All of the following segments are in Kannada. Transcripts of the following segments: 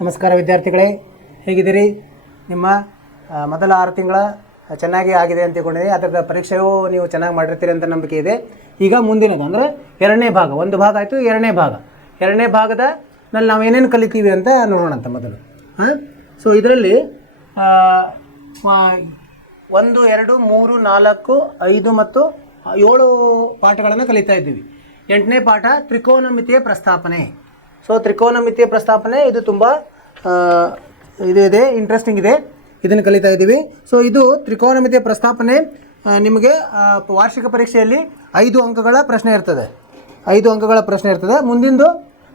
ನಮಸ್ಕಾರ ವಿದ್ಯಾರ್ಥಿಗಳೇ, ಹೇಗಿದ್ದೀರಿ? ನಿಮ್ಮ ಮೊದಲ 6 ತಿಂಗಳ ಚೆನ್ನಾಗಿ ಆಗಿದೆ ಅಂತ ತಿಳ್ಕೊಂಡಿದ್ದೀನಿ. ಅದರ ಪರೀಕ್ಷೆಯೂ ನೀವು ಚೆನ್ನಾಗಿ ಮಾಡಿರ್ತೀರಿ ಅಂತ ನಂಬಿಕೆ ಇದೆ. ಈಗ ಮುಂದಿನದು ಅಂದರೆ ಎರಡನೇ ಭಾಗ. ಒಂದು ಭಾಗ ಆಯಿತು, ಎರಡನೇ ಭಾಗದಲ್ಲಿ ನಾವು ಏನೇನು ಕಲಿತೀವಿ ಅಂತ ನೋಡೋಣ ಅಂತ ಮೊದಲು. ಸೊ ಇದರಲ್ಲಿ 1, 2, 3, 4, 5 ಮತ್ತು 7 ಪಾಠಗಳನ್ನು ಕಲಿತಾ ಇದ್ದೀವಿ. 8ನೇ ಪಾಠ ತ್ರಿಕೋನಮಿತಿಯ ಪ್ರಸ್ತಾಪನೆ. ಸೊ ತ್ರಿಕೋನಮಿತಿಯ ಪ್ರಸ್ತಾಪನೆ ಇದು ತುಂಬ ಇದೆ, ಇಂಟ್ರೆಸ್ಟಿಂಗ್ ಇದೆ. ಇದನ್ನು ಕಲಿತಾ ಇದ್ದೀವಿ. ಸೊ ಇದು ತ್ರಿಕೋನಮಿತಿಯ ಪ್ರಸ್ತಾಪನೆ ನಿಮಗೆ ವಾರ್ಷಿಕ ಪರೀಕ್ಷೆಯಲ್ಲಿ 5 ಅಂಕಗಳ ಪ್ರಶ್ನೆ ಇರ್ತದೆ. 5 ಅಂಕಗಳ ಪ್ರಶ್ನೆ ಇರ್ತದೆ. ಮುಂದಿಂದು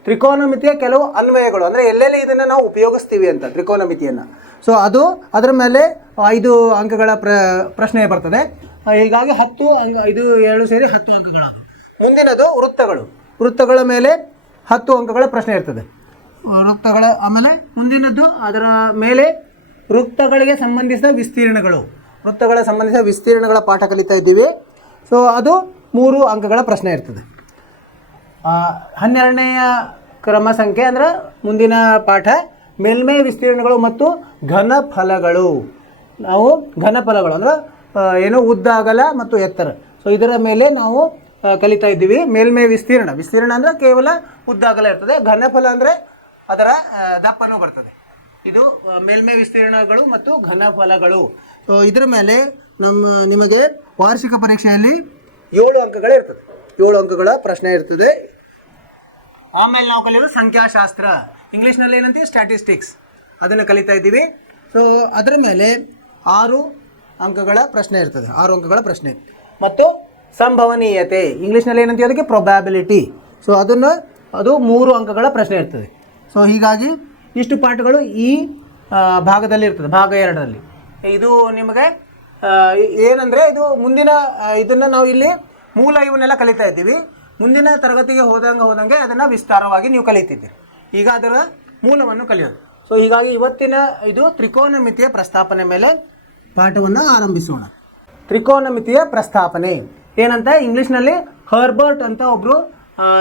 ತ್ರಿಕೋನಮಿತಿಯ ಕೆಲವು ಅನ್ವಯಗಳು, ಅಂದರೆ ಎಲ್ಲೆಲ್ಲಿ ಇದನ್ನು ನಾವು ಉಪಯೋಗಿಸ್ತೀವಿ ಅಂತ ತ್ರಿಕೋನಮಿತಿಯನ್ನು. ಸೊ ಅದರ ಮೇಲೆ 5 ಅಂಕಗಳ ಪ್ರಶ್ನೆ ಬರ್ತದೆ. ಹೀಗಾಗಿ 10 5 7 ಸೇರಿ 10 ಅಂಕಗಳು. ಮುಂದಿನದು ವೃತ್ತಗಳ ಮೇಲೆ 10 ಅಂಕಗಳ ಪ್ರಶ್ನೆ ಇರ್ತದೆ. ಆಮೇಲೆ ಮುಂದಿನದ್ದು ಅದರ ಮೇಲೆ ವೃತ್ತಗಳಿಗೆ ಸಂಬಂಧಿಸಿದ ವಿಸ್ತೀರ್ಣಗಳ ಪಾಠ ಕಲಿತಾ ಇದ್ದೀವಿ. ಸೊ ಅದು 3 ಅಂಕಗಳ ಪ್ರಶ್ನೆ ಇರ್ತದೆ. 12ನೆಯ ಕ್ರಮ ಸಂಖ್ಯೆ ಅಂದರೆ ಮುಂದಿನ ಪಾಠ ಮೇಲ್ಮೈ ವಿಸ್ತೀರ್ಣಗಳು ಮತ್ತು ಘನಫಲಗಳು. ನಾವು ಘನಫಲಗಳು ಅಂದರೆ ಏನು ಉದ್ದ, ಅಗಲ ಮತ್ತು ಎತ್ತರ. ಸೊ ಇದರ ಮೇಲೆ ನಾವು ಕಲಿತಾ ಇದ್ದೀವಿ. ಮೇಲ್ಮೈ ವಿಸ್ತೀರ್ಣ ಅಂದರೆ ಕೇವಲ ಉದ್ದ ಅಗಲ ಇರ್ತದೆ. ಘನಫಲ ಅಂದರೆ ಅದರ ದಪ್ಪನೂ ಬರ್ತದೆ. ಇದು ಮೇಲ್ಮೈ ವಿಸ್ತೀರ್ಣಗಳು ಮತ್ತು ಘನಫಲಗಳು. ಸೊ ಇದರ ಮೇಲೆ ನಿಮಗೆ ವಾರ್ಷಿಕ ಪರೀಕ್ಷೆಯಲ್ಲಿ 7 ಅಂಕಗಳು ಇರ್ತದೆ. 7 ಅಂಕಗಳ ಪ್ರಶ್ನೆ ಇರ್ತದೆ. ಆಮೇಲೆ ನಾವು ಕಲಿಯೋದು ಸಂಖ್ಯಾಶಾಸ್ತ್ರ, ಇಂಗ್ಲೀಷ್ನಲ್ಲಿ ಏನಂತೀವಿ ಸ್ಟ್ಯಾಟಿಸ್ಟಿಕ್ಸ್, ಅದನ್ನು ಕಲಿತಾ ಇದ್ದೀವಿ. ಸೊ ಅದರ ಮೇಲೆ 6 ಅಂಕಗಳ ಪ್ರಶ್ನೆ ಇರ್ತದೆ. 6 ಅಂಕಗಳ ಪ್ರಶ್ನೆ ಮತ್ತು ಸಂಭವನೀಯತೆ, ಇಂಗ್ಲೀಷ್ನಲ್ಲಿ ಏನಂತೀವಿ ಅದಕ್ಕೆ ಪ್ರೊಬ್ಯಾಬಿಲಿಟಿ. ಸೊ ಅದು 3 ಅಂಕಗಳ ಪ್ರಶ್ನೆ ಇರ್ತದೆ. ಸೊ ಹೀಗಾಗಿ ಇಷ್ಟು ಪಾಠಗಳು ಈ ಭಾಗದಲ್ಲಿ ಇರ್ತದೆ, ಭಾಗ 2ರಲ್ಲಿ. ಇದು ನಿಮಗೆ ಏನಂದರೆ ಇದು ಮುಂದಿನ ಇದನ್ನು ನಾವು ಇಲ್ಲಿ ಮೂಲ ಇವನ್ನೆಲ್ಲ ಕಲಿತಾ ಇದ್ದೀವಿ. ಮುಂದಿನ ತರಗತಿಗೆ ಹೋದಂಗೆ ಅದನ್ನು ವಿಸ್ತಾರವಾಗಿ ನೀವು ಕಲಿತಿದ್ದೀರಿ. ಈಗ ಅದರ ಮೂಲವನ್ನು ಕಲಿಯೋದು. ಸೊ ಹೀಗಾಗಿ ಇವತ್ತಿನ ಇದು ತ್ರಿಕೋನಮಿತಿಯ ಪ್ರಸ್ತಾಪನೆ ಮೇಲೆ ಪಾಠವನ್ನು ಆರಂಭಿಸೋಣ. ತ್ರಿಕೋನಮಿತಿಯ ಪ್ರಸ್ತಾಪನೆ ಏನಂತ ಇಂಗ್ಲೀಷ್ನಲ್ಲಿ ಹರ್ಬರ್ಟ್ ಅಂತ ಒಬ್ಬರು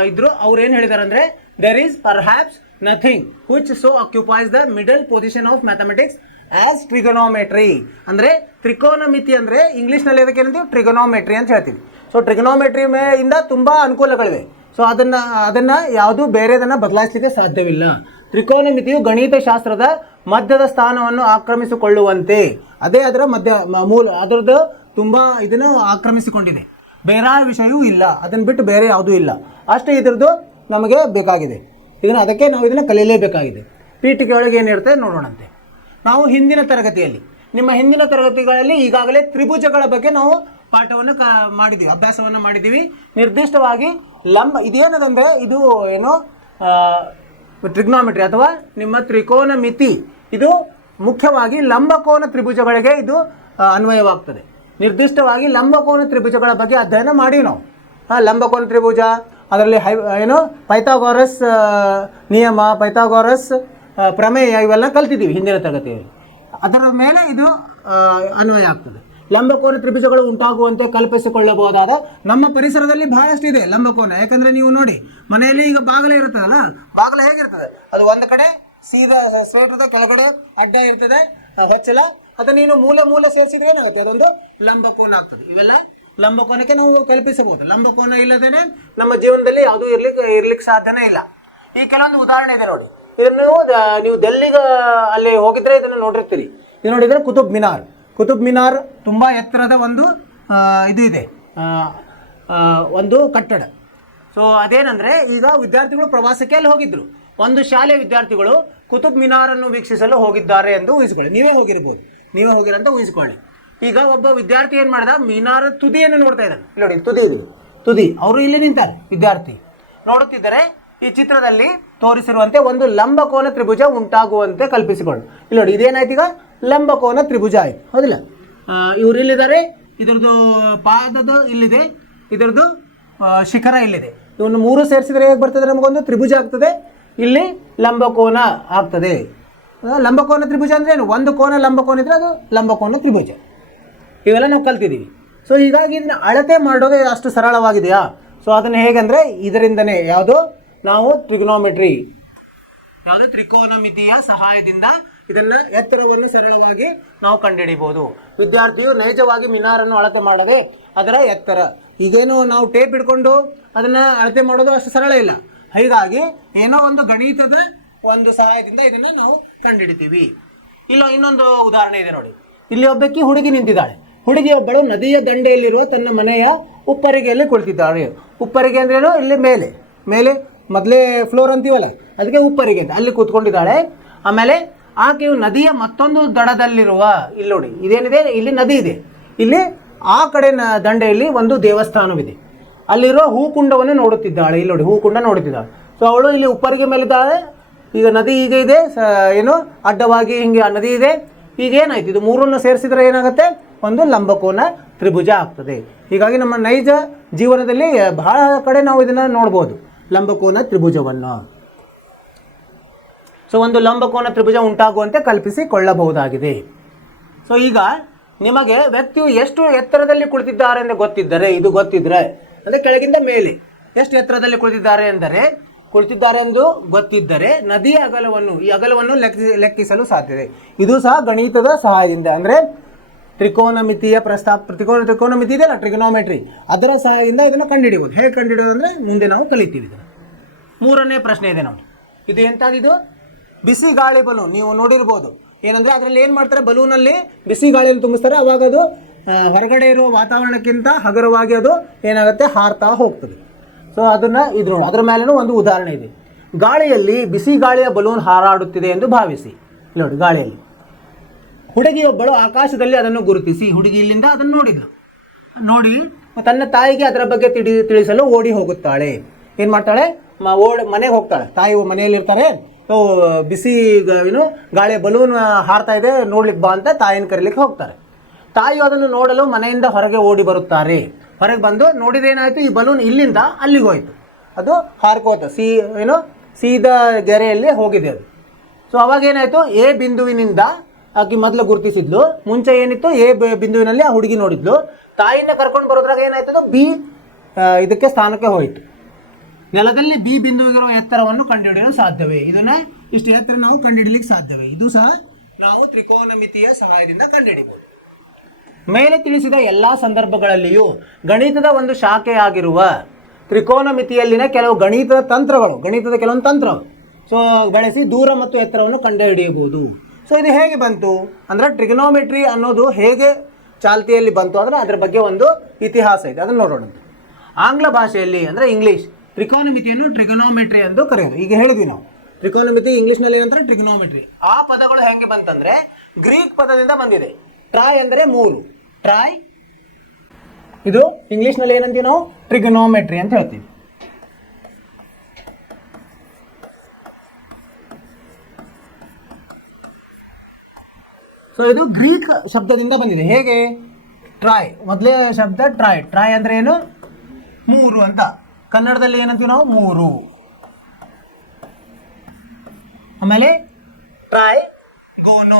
ಇದ್ರು. ಅವ್ರು ಏನು ಹೇಳಿದ್ದಾರೆ ಅಂದರೆ, there is perhaps nothing which so occupies the middle position of mathematics as trigonometry. ಅಂದರೆ ತ್ರಿಕೋನಮಿತಿ ಅಂದರೆ ಇಂಗ್ಲೀಷ್ನಲ್ಲಿ ಅದಕ್ಕೆ ಏನಂತೀವಿ ಟ್ರಿಗೊನೋಮೆಟ್ರಿ ಅಂತ ಹೇಳ್ತೀವಿ. ಸೊ ಟ್ರಿಗೊನೋಮೆಟ್ರಿ ಇಂದ ತುಂಬ ಅನುಕೂಲಗಳಿವೆ. ಸೊ ಅದನ್ನು ಯಾವುದೂ ಬೇರೆದನ್ನು ಬದಲಾಯಿಸಲಿಕ್ಕೆ ಸಾಧ್ಯವಿಲ್ಲ. ತ್ರಿಕೋನಮಿತಿಯು ಗಣಿತಶಾಸ್ತ್ರದ ಮಧ್ಯದ ಸ್ಥಾನವನ್ನು ಆಕ್ರಮಿಸಿಕೊಳ್ಳುವಂತೆ, ಅದೇ ಅದರ ಅದರದ್ದು ತುಂಬ ಇದನ್ನು ಆಕ್ರಮಿಸಿಕೊಂಡಿದೆ. ಬೇರೆ ವಿಷಯವೂ ಇಲ್ಲ, ಅದನ್ನು ಬಿಟ್ಟು ಬೇರೆ ಯಾವುದೂ ಇಲ್ಲ. ಅಷ್ಟೇ ಇದರದ್ದು ನಮಗೆ ಬೇಕಾಗಿದೆ. ಅದಕ್ಕೆ ನಾವು ಇದನ್ನು ಕಲಿಯಲೇಬೇಕಾಗಿದೆ. ಪೀಠಿಕೆ ಒಳಗೆ ಏನಿರುತ್ತೆ ನೋಡೋಣಂತೆ. ನಾವು ಹಿಂದಿನ ತರಗತಿಗಳಲ್ಲಿ ಈಗಾಗಲೇ ತ್ರಿಭುಜಗಳ ಬಗ್ಗೆ ನಾವು ಪಾಠವನ್ನು ಮಾಡಿದ್ದೀವಿ, ಅಭ್ಯಾಸವನ್ನು ಮಾಡಿದ್ದೀವಿ. ನಿರ್ದಿಷ್ಟವಾಗಿ ಇದೇನದಂದರೆ ಇದು ಏನು ಟ್ರಿಗ್ನೋಮೆಟ್ರಿ ಅಥವಾ ನಿಮ್ಮ ತ್ರಿಕೋನಮಿತಿ, ಇದು ಮುಖ್ಯವಾಗಿ ಲಂಬಕೋನ ತ್ರಿಭುಜಗಳಿಗೆ ಇದು ಅನ್ವಯವಾಗ್ತದೆ. ನಿರ್ದಿಷ್ಟವಾಗಿ ಲಂಬಕೋನ ತ್ರಿಭುಜಗಳ ಬಗ್ಗೆ ಅಧ್ಯಯನ ಮಾಡಿ ನಾವು. ಲಂಬಕೋನ ತ್ರಿಭುಜ, ಅದರಲ್ಲಿ ಪೈಥಾಗೋರಸ್ ನಿಯಮ, ಪೈಥಾಗೋರಸ್ ಪ್ರಮೇಯ ಇವೆಲ್ಲ ಕಲ್ತಿದ್ದೀವಿ ಹಿಂದಿನ ತರಗತಿಯಲ್ಲಿ. ಅದರ ಮೇಲೆ ಇದು ಅನ್ವಯ ಆಗ್ತದೆ. ಲಂಬಕೋನ ತ್ರಿಭುಜಗಳು ಉಂಟಾಗುವಂತೆ ಕಲ್ಪಿಸಿಕೊಳ್ಳಬಹುದಾದ ನಮ್ಮ ಪರಿಸರದಲ್ಲಿ ಬಹಳಷ್ಟು ಇದೆ ಲಂಬಕೋನ. ಯಾಕಂದರೆ ನೀವು ನೋಡಿ, ಮನೆಯಲ್ಲಿ ಈಗ ಬಾಗಿಲು ಇರ್ತದಲ್ಲ, ಬಾಗಿಲು ಹೇಗಿರ್ತದೆ, ಅದು ಒಂದು ಕಡೆ ಸೀದಾ ಸ್ಟ್ರೇಟ್, ಕೆಳಗಡೆ ಅಡ್ಡ ಇರ್ತದೆ ಹೊಚ್ಚಲ. ಅದನ್ನು ನೀನು ಮೂಲೆ ಸೇರಿಸಿದ್ರೆ ಏನಾಗುತ್ತೆ, ಅದೊಂದು ಲಂಬಕೋನ ಆಗ್ತದೆ. ಇವೆಲ್ಲ ಲಂಬಕೋನಕ್ಕೆ ನಾವು ಕಲ್ಪಿಸಬಹುದು. ಲಂಬಕೋನ ಇಲ್ಲದೇನೆ ನಮ್ಮ ಜೀವನದಲ್ಲಿ ಯಾವುದೂ ಇರ್ಲಿಕ್ಕೆ ಸಾಧ್ಯನೇ ಇಲ್ಲ. ಈ ಕೆಲವೊಂದು ಉದಾಹರಣೆ ಇದೆ ನೋಡಿ. ಇದನ್ನು ನೀವು ಡೆಲ್ಲಿಗೆ ಅಲ್ಲಿ ಹೋಗಿದ್ರೆ ಇದನ್ನು ನೋಡಿರ್ತೀರಿ. ಇದು ನೋಡಿದರೆ ಕುತುಬ್ ಮಿನಾರ್ ತುಂಬ ಎತ್ತರದ ಒಂದು ಇದು ಇದೆ, ಒಂದು ಕಟ್ಟಡ. ಸೊ ಅದೇನಂದರೆ, ಈಗ ವಿದ್ಯಾರ್ಥಿಗಳು ಪ್ರವಾಸಕ್ಕೆ ಅಲ್ಲಿ ಹೋಗಿದ್ರು. ಒಂದು ಶಾಲೆಯ ವಿದ್ಯಾರ್ಥಿಗಳು ಕುತುಬ್ ಮಿನಾರನ್ನು ವೀಕ್ಷಿಸಲು ಹೋಗಿದ್ದಾರೆ ಎಂದು ಊಹಿಸಿಕೊಳ್ಳಿ. ನೀವೇ ಹೋಗಿರಂತ ಊಹಿಸಿಕೊಳ್ಳಿ. ಈಗ ಒಬ್ಬ ವಿದ್ಯಾರ್ಥಿ ಏನು ಮಾಡ್ದ, ಮಿನಾರ ತುದಿಯನ್ನು ನೋಡ್ತಾ ಇದ್ದಾನೆ. ಇಲ್ಲಿ ನೋಡಿ, ತುದಿ ಅವರು ಇಲ್ಲಿ ನಿಂತಾರೆ. ವಿದ್ಯಾರ್ಥಿ ನೋಡುತ್ತಿದ್ದರೆ ಈ ಚಿತ್ರದಲ್ಲಿ ತೋರಿಸಿರುವಂತೆ ಒಂದು ಲಂಬಕೋನ ತ್ರಿಭುಜ ಉಂಟಾಗುವಂತೆ ಕಲ್ಪಿಸಿಕೊಳ್ಳಿ. ಇಲ್ಲಿ ನೋಡಿ, ಇದೇನಾಯ್ತು, ಈಗ ಲಂಬಕೋನ ತ್ರಿಭುಜ ಆಯ್ತು, ಹೌದಿಲ್ಲ? ಇವರು ಇಲ್ಲಿದ್ದಾರೆ, ಇದರದ್ದು ಪಾದದ ಇಲ್ಲಿದೆ, ಇದರದ್ದು ಶಿಖರ ಇಲ್ಲಿದೆ. ಇವನ್ನು 3 ಸೇರಿಸಿದರೆ ಹೇಗೆ ಬರ್ತದೆ, ನಮಗೊಂದು ತ್ರಿಭುಜ ಆಗ್ತದೆ. ಇಲ್ಲಿ ಲಂಬಕೋನ ಆಗ್ತದೆ. ಲಂಬಕೋನ ತ್ರಿಭುಜ ಅಂದರೆ ಏನು, ಒಂದು ಕೋನ ಲಂಬಕೋನ ಇದ್ದರೆ ಅದು ಲಂಬಕೋನ ತ್ರಿಭುಜ. ಇವೆಲ್ಲ ನಾವು ಕಲ್ತಿದ್ದೀವಿ. ಸೊ ಹೀಗಾಗಿ ಇದನ್ನ ಅಳತೆ ಮಾಡೋದು ಅಷ್ಟು ಸರಳವಾಗಿದೆಯಾ? ಸೊ ಅದನ್ನು ಹೇಗೆಂದರೆ ಇದರಿಂದನೇ, ಯಾವುದು ನಾವು ಟ್ರಿಗೊನೋಮೆಟ್ರಿ ಯಾವುದು ತ್ರಿಕೋನಮಿತಿಯ ಸಹಾಯದಿಂದ ಇದನ್ನ ಎತ್ತರವನ್ನು ಸರಳವಾಗಿ ನಾವು ಕಂಡುಹಿಡಿಬಹುದು. ವಿದ್ಯಾರ್ಥಿಯು ನೈಜವಾಗಿ ಮಿನಾರನ್ನು ಅಳತೆ ಮಾಡದೆ ಅದರ ಎತ್ತರ, ಈಗೇನು ನಾವು ಟೇಪ್ ಹಿಡ್ಕೊಂಡು ಅದನ್ನ ಅಳತೆ ಮಾಡೋದು ಅಷ್ಟು ಸರಳ ಇಲ್ಲ. ಹೀಗಾಗಿ ಏನೋ ಒಂದು ಗಣಿತದ ಒಂದು ಸಹಾಯದಿಂದ ಇದನ್ನ ನಾವು ಕಂಡುಹಿಡಿತೀವಿ. ಇಲ್ಲ ಇನ್ನೊಂದು ಉದಾಹರಣೆ ಇದೆ ನೋಡಿ. ಇಲ್ಲಿ ಒಬ್ಬಕ್ಕೆ ಹುಡುಗಿ ನಿಂತಿದ್ದಾಳೆ. ಹುಡುಗಿಯೊಬ್ಬಳು ನದಿಯ ದಂಡೆಯಲ್ಲಿರುವ ತನ್ನ ಮನೆಯ ಉಪ್ಪರಿಗೆಯಲ್ಲಿ ಕುಳಿತಿದ್ದಾಳೆ. ಉಪ್ಪರಿಗೆ ಅಂದ್ರೇನು? ಇಲ್ಲಿ ಮೇಲೆ ಮೇಲೆ ಮೊದಲೇ ಫ್ಲೋರ್ ಅಂತೀವಲ್ಲ, ಅದಕ್ಕೆ ಉಪ್ಪರಿಗೆ ಅಂತ ಅಲ್ಲಿ ಕೂತ್ಕೊಂಡಿದ್ದಾಳೆ. ಆಮೇಲೆ ಆಕೆಯು ನದಿಯ ಮತ್ತೊಂದು ದಡದಲ್ಲಿರುವ, ಇಲ್ಲಿ ನೋಡಿ ಇದೇನಿದೆ, ಇಲ್ಲಿ ನದಿ ಇದೆ, ಇಲ್ಲಿ ಆ ಕಡೆ ದಂಡೆಯಲ್ಲಿ ಒಂದು ದೇವಸ್ಥಾನವಿದೆ, ಅಲ್ಲಿರೋ ಹೂಕುಂಡವನ್ನು ನೋಡುತ್ತಿದ್ದಾಳೆ. ಇಲ್ಲಿ ನೋಡಿ ಹೂಕುಂಡ ನೋಡುತ್ತಿದ್ದಾಳೆ. ಸೊ ಅವಳು ಇಲ್ಲಿ ಉಪ್ಪರಿಗೆ ಮೇಲಿದ್ದಾಳೆ. ಈಗ ನದಿ ಈಗ ಇದೆ, ಏನು ಅಡ್ಡವಾಗಿ ಹಿಂಗೆ ನದಿ ಇದೆ. ಈಗ ಏನಾಯ್ತು, ಇದು ಮೂರನ್ನು ಸೇರಿಸಿದ್ರೆ ಏನಾಗುತ್ತೆ, ಒಂದು ಲಂಬಕೋನ ತ್ರಿಭುಜ ಆಗ್ತದೆ. ಹೀಗಾಗಿ ನಮ್ಮ ನೈಜ ಜೀವನದಲ್ಲಿ ಬಹಳ ಕಡೆ ನಾವು ಇದನ್ನ ನೋಡ್ಬೋದು, ಲಂಬಕೋನ ತ್ರಿಭುಜವನ್ನು. ಸೊ ಒಂದು ಲಂಬಕೋನ ತ್ರಿಭುಜ ಉಂಟಾಗುವಂತೆ ಕಲ್ಪಿಸಿಕೊಳ್ಳಬಹುದಾಗಿದೆ. ಸೊ ಈಗ ನಿಮಗೆ ವ್ಯಕ್ತಿಯು ಎಷ್ಟು ಎತ್ತರದಲ್ಲಿ ಕುಳಿತಿದ್ದಾರೆ ಎಂದು ಗೊತ್ತಿದ್ದರೆ, ಇದು ಗೊತ್ತಿದ್ರೆ ಅಂದರೆ ಕೆಳಗಿಂದ ಮೇಲೆ ಎಷ್ಟು ಎತ್ತರದಲ್ಲಿ ಕುಳಿತಿದ್ದಾರೆ ಎಂದು ಗೊತ್ತಿದ್ದರೆ ನದಿಯ ಅಗಲವನ್ನು, ಈ ಅಗಲವನ್ನು ಲೆಕ್ಕಿಸಲು ಸಾಧ್ಯತೆ. ಇದು ಸಹ ಗಣಿತದ ಸಹಾಯದಿಂದ, ಅಂದರೆ ತ್ರಿಕೋನಮಿತಿಯ ತ್ರಿಕೋನಮಿತಿ ಇದೆಯಲ್ಲ, ಟ್ರಿಗೊನೋಮೆಟ್ರಿ, ಅದರ ಸಹಾಯದಿಂದ ಇದನ್ನು ಕಂಡುಹಿಡಿಯಬಹುದು. ಹೇಗೆ ಕಂಡುಹಿಡಿಯೋದು ಅಂದರೆ ಮುಂದೆ ನಾವು ಕಲಿತೀವಿ. ಮೂರನೇ ಪ್ರಶ್ನೆ ಇದೆ ನೋಡಿ. ಇದು ಎಂಥದ್ದು? ಬಿಸಿ ಗಾಳಿ ಬಲೂನ್. ನೀವು ನೋಡಿರ್ಬೋದು, ಏನಂದ್ರೆ ಅದರಲ್ಲಿ ಏನು ಮಾಡ್ತಾರೆ, ಬಲೂನಲ್ಲಿ ಬಿಸಿ ಗಾಳಿಯನ್ನು ತುಂಬಿಸ್ತಾರೆ. ಅವಾಗ ಅದು ಹೊರಗಡೆ ಇರುವ ವಾತಾವರಣಕ್ಕಿಂತ ಹಗುರವಾಗಿ ಅದು ಏನಾಗುತ್ತೆ, ಹಾರ್ತಾ ಹೋಗ್ತದೆ. ಸೊ ಅದನ್ನ ಇದು ನೋಡಿ, ಅದರ ಮೇಲೇನೂ ಒಂದು ಉದಾಹರಣೆ ಇದೆ. ಗಾಳಿಯಲ್ಲಿ ಬಿಸಿ ಗಾಳಿಯ ಬಲೂನ್ ಹಾರಾಡುತ್ತಿದೆ ಎಂದು ಭಾವಿಸಿ. ನೋಡಿ ಗಾಳಿಯಲ್ಲಿ ಹುಡುಗಿಯೊಬ್ಬಳು ಆಕಾಶದಲ್ಲಿ ಅದನ್ನು ಗುರುತಿಸಿ, ಹುಡುಗಿ ಇಲ್ಲಿಂದ ಅದನ್ನು ನೋಡಿ ತನ್ನ ತಾಯಿಗೆ ಅದರ ಬಗ್ಗೆ ತಿಳಿಸಲು ಓಡಿ ಹೋಗುತ್ತಾಳೆ. ಏನು ಮಾಡ್ತಾಳೆ, ಮನೆಗೆ ಹೋಗ್ತಾಳೆ. ತಾಯಿ ಮನೆಯಲ್ಲಿರ್ತಾರೆ. ಸೊ ಬಿಸಿ ಗಾಳಿಯ ಬಲೂನ್ ಹಾರ್ತಾ ಇದೆ, ನೋಡ್ಲಿಕ್ಕೆ ಬಾ ಅಂತ ತಾಯಿನ ಕರೀಲಿಕ್ಕೆ ಹೋಗ್ತಾರೆ. ತಾಯಿಯು ಅದನ್ನು ನೋಡಲು ಮನೆಯಿಂದ ಹೊರಗೆ ಓಡಿ ಬರುತ್ತಾರೆ. ಹೊರಗೆ ಬಂದು ನೋಡಿದೇನಾಯಿತು, ಈ ಬಲೂನ್ ಇಲ್ಲಿಂದ ಅಲ್ಲಿಗೆ ಹೋಯಿತು, ಅದು ಹಾರ್ಕೋತ ಸೀದಾ ಗೆರೆಯಲ್ಲಿ ಹೋಗಿದೆ ಅದು. ಸೊ ಅವಾಗ ಏನಾಯಿತು, ಎ ಬಿಂದುವಿನಿಂದ ಆಕೆ ಮೊದಲು ಗುರುತಿಸಿದ್ಲು. ಮುಂಚೆ ಏನಿತ್ತು, ಎ ಬಿಂದುವಿನಲ್ಲಿ ಆ ಹುಡುಗಿ ನೋಡಿದ್ಲು. ತಾಯಿನ ಕರ್ಕೊಂಡು ಬರೋದ್ರಾಗ ಏನಾಯ್ತದ, ಬಿ ಇದಕ್ಕೆ ಸ್ಥಾನಕ್ಕೆ ಹೋಯಿತು. ನೆಲದಲ್ಲಿ ಬಿ ಬಿಂದುವಿಗಿರುವ ಎತ್ತರವನ್ನು ಕಂಡುಹಿಡಿಯಲು ಸಾಧ್ಯವೇ? ಇದನ್ನ ಇಷ್ಟು ಎತ್ತರ ನಾವು ಕಂಡುಹಿಡಲಿಕ್ಕೆ ಸಾಧ್ಯವೇ? ಇದು ಸಹ ನಾವು ತ್ರಿಕೋನಮಿತಿಯ ಸಹಾಯದಿಂದ ಕಂಡುಹಿಡಿಯಬಹುದು. ಮೇಲೆ ತಿಳಿಸಿದ ಎಲ್ಲ ಸಂದರ್ಭಗಳಲ್ಲಿಯೂ ಗಣಿತದ ಒಂದು ಶಾಖೆಯಾಗಿರುವ ತ್ರಿಕೋನಮಿತಿಯಲ್ಲಿನ ಕೆಲವು ಗಣಿತದ ಕೆಲವೊಂದು ತಂತ್ರಗಳು ಸೊ ಬಳಸಿ ದೂರ ಮತ್ತು ಎತ್ತರವನ್ನು ಕಂಡುಹಿಡಿಯಬಹುದು. ಸೊ ಇದು ಹೇಗೆ ಬಂತು ಅಂದರೆ, ಟ್ರಿಗೊನೋಮೆಟ್ರಿ ಅನ್ನೋದು ಹೇಗೆ ಚಾಲ್ತಿಯಲ್ಲಿ ಬಂತು ಅಂದರೆ ಅದರ ಬಗ್ಗೆ ಒಂದು ಇತಿಹಾಸ ಇದೆ, ಅದನ್ನು ನೋಡೋಣ. ಆಂಗ್ಲ ಭಾಷೆಯಲ್ಲಿ ಅಂದರೆ ಇಂಗ್ಲೀಷ್, ತ್ರಿಕೋನಮಿತಿಯನ್ನು ಟ್ರಿಗೊನೋಮೆಟ್ರಿ ಎಂದು ಕರೆಯೋದು. ಈಗ ಹೇಳಿದ್ವಿ ನಾವು, ತ್ರಿಕೋನಮಿತಿ ಇಂಗ್ಲೀಷ್ನಲ್ಲಿ ಏನಂತಾರೆ, ಟ್ರಿಗೊನೋಮೆಟ್ರಿ. ಆ ಪದಗಳು ಹೆಂಗೆ ಬಂತಂದ್ರೆ ಗ್ರೀಕ್ ಪದದಿಂದ ಬಂದಿದೆ. ಟ್ರಾಯ್ ಅಂದರೆ 3, ಟ್ರಾಯ್. ಇದು ಇಂಗ್ಲೀಷ್ನಲ್ಲಿ ಏನಂತೀವಿ ನಾವು, ಟ್ರಿಗೊನೋಮೆಟ್ರಿ ಅಂತ ಹೇಳ್ತೀವಿ. ಸೊ ಇದು ಗ್ರೀಕ್ ಶಬ್ದದಿಂದ ಬಂದಿದೆ. ಹೇಗೆ, ಟ್ರಾಯ್, ಮೊದಲೇ ಶಬ್ದ ಟ್ರಾಯ್. ಟ್ರಾಯ್ ಅಂದ್ರೆ ಏನು, 3 ಅಂತ. ಕನ್ನಡದಲ್ಲಿ ಏನಂತೀವಿ ನಾವು, 3. ಆಮೇಲೆ ಟ್ರಾಯ್ ಗೋನ್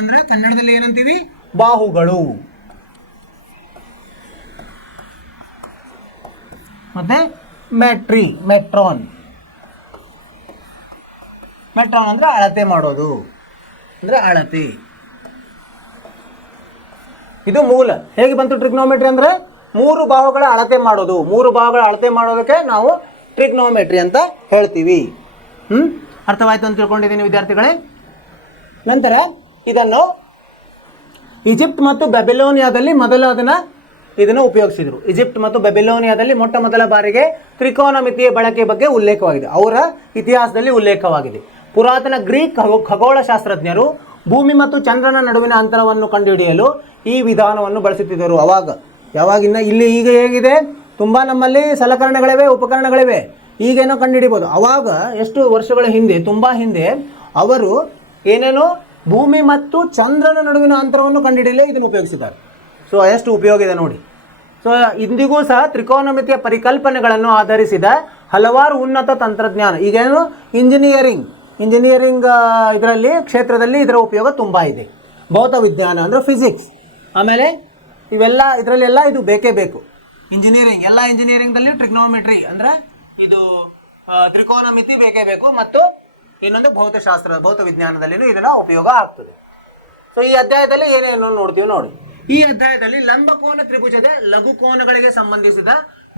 ಅಂದ್ರೆ ಕನ್ನಡದಲ್ಲಿ ಏನಂತೀವಿ, ಬಾಹುಗಳು. ಮತ್ತೆ ಮೆಟ್ರಾನ್ ಅಂದ್ರೆ ಅಳತೆ ಮಾಡೋದು, ಅಂದ್ರೆ ಅಳತೆ. ಇದು ಮೂಲ. ಹೇಗೆ ಬಂತು ಟ್ರಿಗೊನೋಮೆಟ್ರಿ ಅಂದ್ರೆ 3 ಬಾಹುಗಳ ಅಳತೆ ಮಾಡೋದು. 3 ಬಾಹುಗಳ ಅಳತೆ ಮಾಡೋದಕ್ಕೆ ನಾವು ಟ್ರಿಗೊನೋಮೆಟ್ರಿ ಅಂತ ಹೇಳ್ತೀವಿ. ಅರ್ಥವಾಯ್ತು ಅಂತ ತಿಳ್ಕೊಂಡಿದ್ದೀನಿ ವಿದ್ಯಾರ್ಥಿಗಳೇ. ನಂತರ ಇದನ್ನು ಈಜಿಪ್ಟ್ ಮತ್ತು ಬೆಬಿಲೋನಿಯಾದಲ್ಲಿ ಇದನ್ನು ಉಪಯೋಗಿಸಿದರು. ಈಜಿಪ್ಟ್ ಮತ್ತು ಬೆಬಿಲೋನಿಯಾದಲ್ಲಿ ಮೊಟ್ಟ ಮೊದಲ ಬಾರಿಗೆ ತ್ರಿಕೋನಮಿತಿಯ ಬಳಕೆ ಬಗ್ಗೆ ಉಲ್ಲೇಖವಾಗಿದೆ, ಅವರ ಇತಿಹಾಸದಲ್ಲಿ ಉಲ್ಲೇಖವಾಗಿದೆ. ಪುರಾತನ ಗ್ರೀಕ್ ಖಗೋಳಶಾಸ್ತ್ರಜ್ಞರು ಭೂಮಿ ಮತ್ತು ಚಂದ್ರನ ನಡುವಿನ ಅಂತರವನ್ನು ಕಂಡುಹಿಡಿಯಲು ಈ ವಿಧಾನವನ್ನು ಬಳಸುತ್ತಿದ್ದರು. ಯಾವಾಗಿನ್ನ ಈಗ ಹೇಗಿದೆ, ತುಂಬ ನಮ್ಮಲ್ಲಿ ಸಲಕರಣೆಗಳಿವೆ, ಉಪಕರಣಗಳಿವೆ, ಈಗೇನೋ ಕಂಡುಹಿಡಿಬೋದು. ಅವಾಗ ಎಷ್ಟು ವರ್ಷಗಳ ಹಿಂದೆ, ತುಂಬ ಹಿಂದೆ ಅವರು ಏನೇನೋ ಭೂಮಿ ಮತ್ತು ಚಂದ್ರನ ನಡುವಿನ ಅಂತರವನ್ನು ಕಂಡುಹಿಡಿಯಲು ಇದನ್ನು ಉಪಯೋಗಿಸಿದ್ದಾರೆ. ಸೊ ಎಷ್ಟು ಉಪಯೋಗ ಇದೆ ನೋಡಿ. ಸೊ ಇಂದಿಗೂ ಸಹ ತ್ರಿಕೋನಮಿತಿಯ ಪರಿಕಲ್ಪನೆಗಳನ್ನು ಆಧರಿಸಿದ ಹಲವಾರು ಉನ್ನತ ತಂತ್ರಜ್ಞಾನ, ಈಗೇನು ಇಂಜಿನಿಯರಿಂಗ್ ಇದರಲ್ಲಿ ಕ್ಷೇತ್ರದಲ್ಲಿ ಇದರ ಉಪಯೋಗ ತುಂಬ ಇದೆ. ಭೌತ ವಿಜ್ಞಾನ ಅಂದರೆ ಫಿಸಿಕ್ಸ್, ಆಮೇಲೆ ಇವೆಲ್ಲ ಇದರಲ್ಲೆಲ್ಲ ಇದು ಬೇಕೇ ಬೇಕು. ಇಂಜಿನಿಯರಿಂಗ್ದಲ್ಲಿ ಟ್ರಿಗೊನೋಮೆಟ್ರಿ ಅಂದರೆ ಇದು ತ್ರಿಕೋನಮಿತಿ ಬೇಕೇ ಬೇಕು, ಮತ್ತು ಇನ್ನೊಂದು ಭೌತ ವಿಜ್ಞಾನದಲ್ಲಿನೂ ಇದನ್ನ ಉಪಯೋಗ ಆಗ್ತದೆ. ಸೊ ಈ ಅಧ್ಯಾಯದಲ್ಲಿ ಏನೇನು ನೋಡ್ತೀವಿ ನೋಡಿ. ಈ ಅಧ್ಯಾಯದಲ್ಲಿ ಲಂಬಕೋನ ತ್ರಿಭುಜದ ಲಘುಕೋನಗಳಿಗೆ ಸಂಬಂಧಿಸಿದ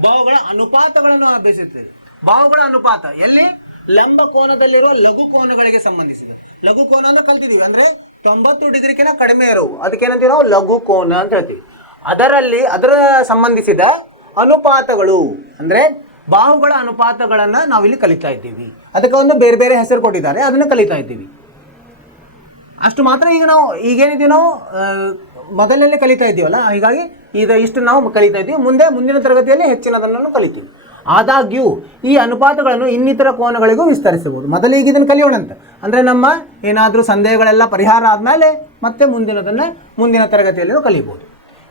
ಬಾಹುಗಳ ಅನುಪಾತಗಳನ್ನು ಅಭ್ಯಸಿಸುತ್ತದೆ. ಬಾಹುಗಳ ಅನುಪಾತ ಎಲ್ಲಿ? ಲಂಬಕೋನದಲ್ಲಿರುವ ಲಘುಕೋನಗಳಿಗೆ ಸಂಬಂಧಿಸಿದ. ಲಘುಕೋನ ಅಂತ ಕಲ್ತಿದೀವಿ, ಅಂದ್ರೆ 90 ಡಿಗ್ರಿಗಿಂತ ಕಡಿಮೆ ಇರುವು, ಅದಕ್ಕೇನಂತೀವಿ ನಾವು ಲಘುಕೋನ ಅಂತ ಹೇಳ್ತೀವಿ. ಅದರ ಸಂಬಂಧಿಸಿದ ಅನುಪಾತಗಳು ಅಂದ್ರೆ ಬಾಹುಗಳ ಅನುಪಾತಗಳನ್ನ ನಾವಿಲ್ಲಿ ಕಲಿತಾ ಇದ್ದೀವಿ. ಅದಕ್ಕೆ ಒಂದು ಬೇರೆ ಬೇರೆ ಹೆಸರು ಕೊಟ್ಟಿದ್ದಾರೆ, ಅದನ್ನ ಕಲಿತಾ ಇದ್ದೀವಿ. ಅಷ್ಟು ಮಾತ್ರ. ಈಗ ನಾವು ಈಗೇನಿದ್ದೀವಿ ನಾವು ಮೊದಲನೇ ಕಲಿತಾ ಇದ್ದೀವಲ್ಲ, ಹೀಗಾಗಿ ಇಷ್ಟು ನಾವು ಕಲಿತಾ ಇದ್ದೀವಿ. ಮುಂದಿನ ತರಗತಿಯಲ್ಲಿ ಹೆಚ್ಚಿನದನ್ನು ಕಲಿತೀವಿ. ಆದಾಗ್ಯೂ ಈ ಅನುಪಾತಗಳನ್ನು ಇನ್ನಿತರ ಕೋನಗಳಿಗೂ ವಿಸ್ತರಿಸಬಹುದು. ಮೊದಲಿಗೆ ಇದನ್ನು ಕಲಿಯೋಣಂತ, ಅಂದ್ರೆ ನಮ್ಮ ಏನಾದರೂ ಸಂದೇಹಗಳೆಲ್ಲ ಪರಿಹಾರ ಆದ್ಮೇಲೆ ಮತ್ತೆ ಮುಂದಿನ ತರಗತಿಯಲ್ಲಿ ಕಲಿಬಹುದು.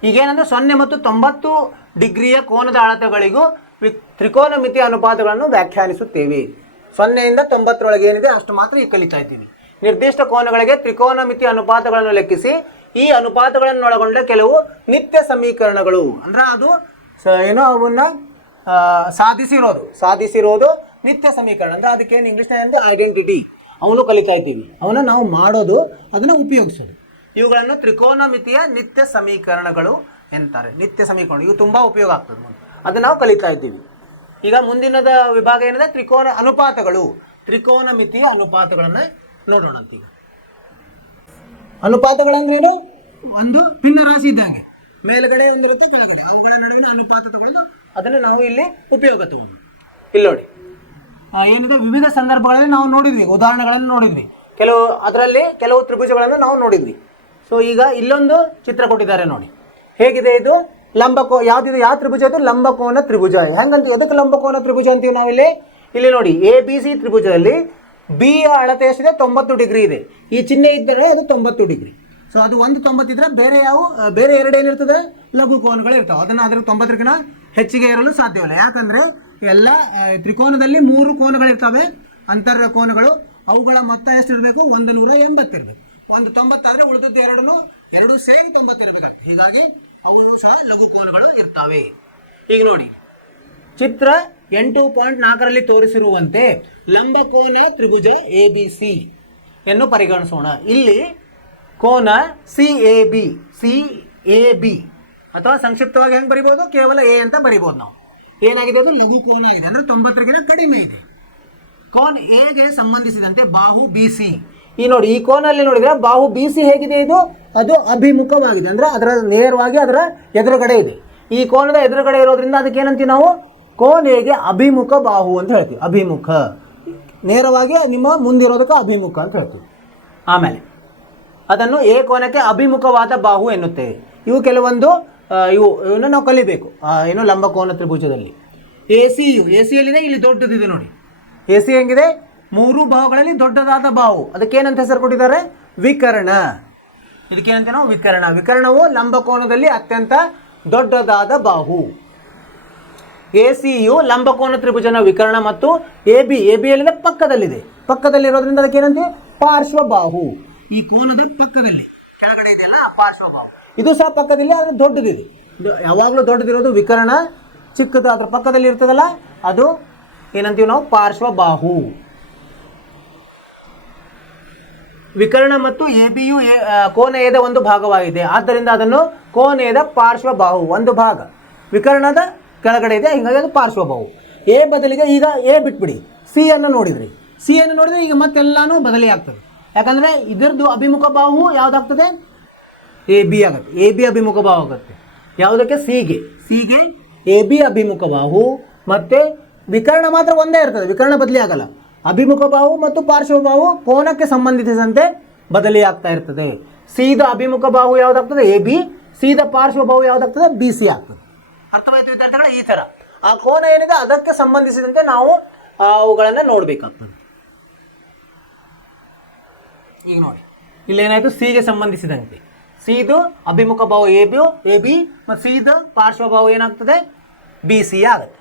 ಈಗೇನಂದ್ರೆ 0 ಮತ್ತು 90 ಡಿಗ್ರಿಯ ಕೋನದ ಅಳತೆಗಳಿಗೂ ತ್ರಿಕೋನಮಿತಿ ಅನುಪಾತಗಳನ್ನು ವ್ಯಾಖ್ಯಾನಿಸುತ್ತೇವೆ. 0 ಇಂದ 90 ಏನಿದೆ ಅಷ್ಟು ಮಾತ್ರ ಈಗ ಕಲಿತಾ ಇದ್ದೀವಿ. ನಿರ್ದಿಷ್ಟ ಕೋನಗಳಿಗೆ ತ್ರಿಕೋನಮಿತಿ ಅನುಪಾತಗಳನ್ನು ಲೆಕ್ಕಿಸಿ ಈ ಅನುಪಾತಗಳನ್ನು ಒಳಗೊಂಡ ಕೆಲವು ನಿತ್ಯ ಸಮೀಕರಣಗಳು, ಅಂದ್ರೆ ಅದು ಏನೋ ಅವನ್ನ ಸಾಧಿಸಿರೋದು ನಿತ್ಯ ಸಮೀಕರಣ, ಅಂದ್ರೆ ಅದಕ್ಕೆ ಇಂಗ್ಲಿಷ್ನಲ್ಲಿ ಐಡೆಂಟಿಟಿ, ಅವನು ಕಲಿತಾ ಇದ್ದೀವಿ. ಅವನ್ನ ನಾವು ಮಾಡೋದು, ಅದನ್ನ ಉಪಯೋಗಿಸೋದು. ಇವುಗಳನ್ನು ತ್ರಿಕೋನಮಿತಿಯ ನಿತ್ಯ ಸಮೀಕರಣಗಳು ಎಂತಾರೆ. ನಿತ್ಯ ಸಮೀಕರಣ ಇವು ತುಂಬಾ ಉಪಯೋಗ ಆಗ್ತದೆ, ಅದನ್ನ ನಾವು ಕಲಿತಾ ಇದ್ದೀವಿ. ಈಗ ಮುಂದಿನದ ವಿಭಾಗ ಏನಿದೆ ತ್ರಿಕೋನಮಿತಿಯ ಅನುಪಾತಗಳನ್ನ ನೋಡೋಣ. ಈಗ ಅನುಪಾತಗಳಂದ್ರೇನು? ಒಂದು ಭಿನ್ನ ರಾಶಿ ಇದ್ದಂಗೆ, ಮೇಲ್ಗಡೆ ಒಂದಿರುತ್ತೆ, ಕೆಳಗಡೆ, ಅವುಗಳ ನಡುವಿನ ಅನುಪಾತ ತಗೊಳ್ಳೋದು, ಅದನ್ನು ನಾವು ಇಲ್ಲಿ ಉಪಯೋಗ ತಗೊಂಡು ಇಲ್ಲಿ ನೋಡಿ. ಏನಿದೆ ವಿವಿಧ ಸಂದರ್ಭಗಳಲ್ಲಿ ನಾವು ನೋಡಿದ್ವಿ, ಉದಾಹರಣೆಗಳನ್ನು ನೋಡಿದ್ವಿ. ಕೆಲವು ತ್ರಿಭುಜಗಳನ್ನು ನಾವು ನೋಡಿದ್ವಿ. ಸೊ ಈಗ ಇಲ್ಲೊಂದು ಚಿತ್ರ ಕೊಟ್ಟಿದ್ದಾರೆ ನೋಡಿ. ಹೇಗಿದೆ ಇದು? ಯಾವ ತ್ರಿಭುಜ? ಇದು ಲಂಬಕೋನ ತ್ರಿಭುಜ. ಹೆಂಗಂತೀವಿ? ಅದಕ್ಕೆ ಲಂಬಕೋನ ತ್ರಿಭುಜ ಅಂತೀವಿ ನಾವಿಲ್ಲಿ ನೋಡಿ. ABC ತ್ರಿಭುಜದಲ್ಲಿ ಬಿ ಯ ಅಳತೆ ಎಷ್ಟಿದೆ? 90 ಡಿಗ್ರಿ ಇದೆ. ಈ ಚಿಹ್ನೆ ಇದ್ದರೆ ಅದು 90 ಡಿಗ್ರಿ. ಸೊ ಅದು 90 ಇದ್ರೆ ಬೇರೆ ಎರಡು ಏನಿರ್ತದೆ? ಲಘು ಕೋನಗಳು ಇರ್ತಾವೆ. ಅದ್ರ 90ಗಿಂತ ಹೆಚ್ಚಿಗೆ ಇರಲು ಸಾಧ್ಯವಿಲ್ಲ. ಯಾಕಂದ್ರೆ ಎಲ್ಲ ತ್ರಿಕೋನದಲ್ಲಿ 3 ಕೋನಗಳಿರ್ತವೆ, ಅಂತರ್ ಕೋನಗಳು. ಅವುಗಳ ಮೊತ್ತ ಎಷ್ಟಿರಬೇಕು? 180 ಇರಬೇಕು. 190 ಆದರೆ ಉಳಿದದ್ದು ಎರಡು ಸೇರಿ 90 ಇರಬೇಕಾಗ್ತದೆ. ಹೀಗಾಗಿ ಅವು ಸಹ ಲಘು ಕೋನಗಳು ಇರ್ತವೆ. ಈಗ ನೋಡಿ, ಚಿತ್ರ 8.4ರಲ್ಲಿ ತೋರಿಸಿರುವಂತೆ ಲಂಬಕೋನ ತ್ರಿಭುಜ ABC ಯನ್ನು ಪರಿಗಣಿಸೋಣ. ಇಲ್ಲಿ ಕೋನ CAB ಅಥವಾ ಸಂಕ್ಷಿಪ್ತವಾಗಿ ಹೆಂಗೆ ಬರಿಬೋದು? ಕೇವಲ A ಅಂತ ಬರಿಬೋದು ನಾವು. ಏನಾಗಿದೆ? ಅದು ಲಘು ಕೋನ ಆಗಿದೆ, ಅಂದ್ರೆ 90ಗಿಂತ ಕಡಿಮೆ ಇದೆ. ಕೋನ ಎಗೆ ಸಂಬಂಧಿಸಿದಂತೆ ಬಾಹು BC. ಈ ನೋಡಿ, ಈ ಕೋನಲ್ಲಿ ನೋಡಿದ್ರೆ ಬಾಹು BC ಹೇಗಿದೆ? ಅದು ಅಭಿಮುಖವಾಗಿದೆ, ಅಂದ್ರೆ ನೇರವಾಗಿ ಅದರ ಎದುರುಗಡೆ ಇದೆ. ಈ ಕೋನದ ಎದುರುಗಡೆ ಇರೋದ್ರಿಂದ ಅದಕ್ಕೆ ಏನಂತೀವಿ ನಾವು? ಕೋನೆಗೆ ಅಭಿಮುಖ ಬಾಹು ಅಂತ ಹೇಳ್ತೀವಿ. ಅಭಿಮುಖ, ನೇರವಾಗಿ ನಿಮ್ಮ ಮುಂದಿರೋದಕ್ಕೆ ಅಭಿಮುಖ ಅಂತ ಹೇಳ್ತೀವಿ. ಆಮೇಲೆ ಅದನ್ನು ಎ ಕೋನಕ್ಕೆ ಅಭಿಮುಖವಾದ ಬಾಹು ಎನ್ನುತ್ತೇವೆ. ಇವು ಕೆಲವೊಂದು ಇವನ್ನ ನಾವು ಕಲಿಬೇಕು. ಲಂಬಕೋನ ತ್ರಿಭುಜದಲ್ಲಿ ಎಸಿಯಲ್ಲಿದೆ, ಇಲ್ಲಿ ದೊಡ್ಡದಿದೆ ನೋಡಿ. AC ಹೆಂಗಿದೆ? 3 ಬಾಹುಗಳಲ್ಲಿ ದೊಡ್ಡದಾದ ಬಾಹು. ಅದಕ್ಕೇನಂತ ಹೆಸರು ಕೊಟ್ಟಿದ್ದಾರೆ? ವಿಕರ್ಣ. ಇದಕ್ಕೇನಂತ ನಾವು? ವಿಕರ್ಣ. ವಿಕರ್ಣವು ಲಂಬಕೋನದಲ್ಲಿ ಅತ್ಯಂತ ದೊಡ್ಡದಾದ ಬಾಹು. ACಯು ಲಂಬಕೋನ ತ್ರಿಭುಜನ ವಿಕರ್ಣ ಮತ್ತು ಎಬಿಯಲ್ಲಿನ ಪಕ್ಕದಲ್ಲಿರೋದ್ರಿಂದ ಅದಕ್ಕೆ ಏನಂತೀವಿ? ಪಾರ್ಶ್ವಬಾಹು. ಈ ಕೋನದ ಪಕ್ಕದಲ್ಲಿ ಕೆಳಗಡೆ ಇದೆಯಲ್ಲ, ಪಾರ್ಶ್ವಬಾಹು. ಇದು ಸಹ ಪಕ್ಕದಲ್ಲಿ, ಆದರೆ ದೊಡ್ಡದಿದೆ. ಯಾವಾಗಲೂ ದೊಡ್ಡದಿರೋದು ವಿಕರ್ಣ, ಚಿಕ್ಕದು ಅದ್ರ ಪಕ್ಕದಲ್ಲಿ ಇರ್ತದಲ್ಲ, ಅದು ಏನಂತೀವಿ ನಾವು? ಪಾರ್ಶ್ವಬಾಹು. ವಿಕರ್ಣ ಮತ್ತು ಎಬಿಯು ಕೋನೆಯದ ಒಂದು ಭಾಗವಾಗಿದೆ, ಆದ್ದರಿಂದ ಅದನ್ನು ಕೋನೆಯದ ಪಾರ್ಶ್ವಬಾಹು, ಒಂದು ಭಾಗ ವಿಕರ್ಣದ ಕೆಳಗಡೆ ಇದೆ, ಹೀಗಾಗಿ ಅದು ಪಾರ್ಶ್ವಬಾಹು. ಎ ಬದಲಿಗೆ ಈಗ ಎ ಬಿಟ್ಬಿಡಿ, ಸಿ ಅನ್ನು ನೋಡಿದ್ರೆ ಈಗ ಮತ್ತೆಲ್ಲಾನು ಬದಲಿ ಆಗ್ತದೆ. ಯಾಕಂದ್ರೆ ಇದರದ್ದು ಅಭಿಮುಖ ಬಾಹು ಯಾವ್ದಾಗ್ತದೆ? AB ಆಗುತ್ತೆ. AB ಅಭಿಮುಖ ಬಾಹು ಆಗುತ್ತೆ. ಯಾವುದಕ್ಕೆ? ಸಿಗೆ AB ಅಭಿಮುಖ ಬಾಹು. ಮತ್ತೆ ವಿಕರ್ಣ ಮಾತ್ರ ಒಂದೇ ಇರ್ತದೆ, ವಿಕರ್ಣ ಬದಲಿ ಆಗಲ್ಲ. ಅಭಿಮುಖ ಬಾಹು ಮತ್ತು ಪಾರ್ಶ್ವಬಾಹು ಕೋನಕ್ಕೆ ಸಂಬಂಧಿಸಿದಂತೆ ಬದಲಿ ಆಗ್ತಾ ಇರ್ತದೆ. ಸೀದ ಅಭಿಮುಖ ಬಾಹು ಯಾವ್ದಾಗ್ತದೆ? AB. ಸೀದ ಪಾರ್ಶ್ವಬಾಹು ಯಾವ್ದಾಗ್ತದೆ? BC ಆಗ್ತದೆ. ಅರ್ಥವಾಯ್ತು ವಿದ್ಯಾರ್ಥಿಗಳ? ಈ ತರ ಆ ಕೋನ ಏನಿದೆ ಅದಕ್ಕೆ ಸಂಬಂಧಿಸಿದಂತೆ ನಾವು ಅವುಗಳನ್ನ ನೋಡ್ಬೇಕಾಗ್ತದೆ. ಈಗ ನೋಡಿ, ಇಲ್ಲೇನಾಯ್ತು? ಸಿಗೆ ಸಂಬಂಧಿಸಿದಂತೆ ಸಿದು ಅಭಿಮುಖ ಬಾಹು AB ಮತ್ತು ಸಿದು ಪಾರ್ಶ್ವಬಾಹು ಏನಾಗ್ತದೆ? BC ಆಗುತ್ತೆ.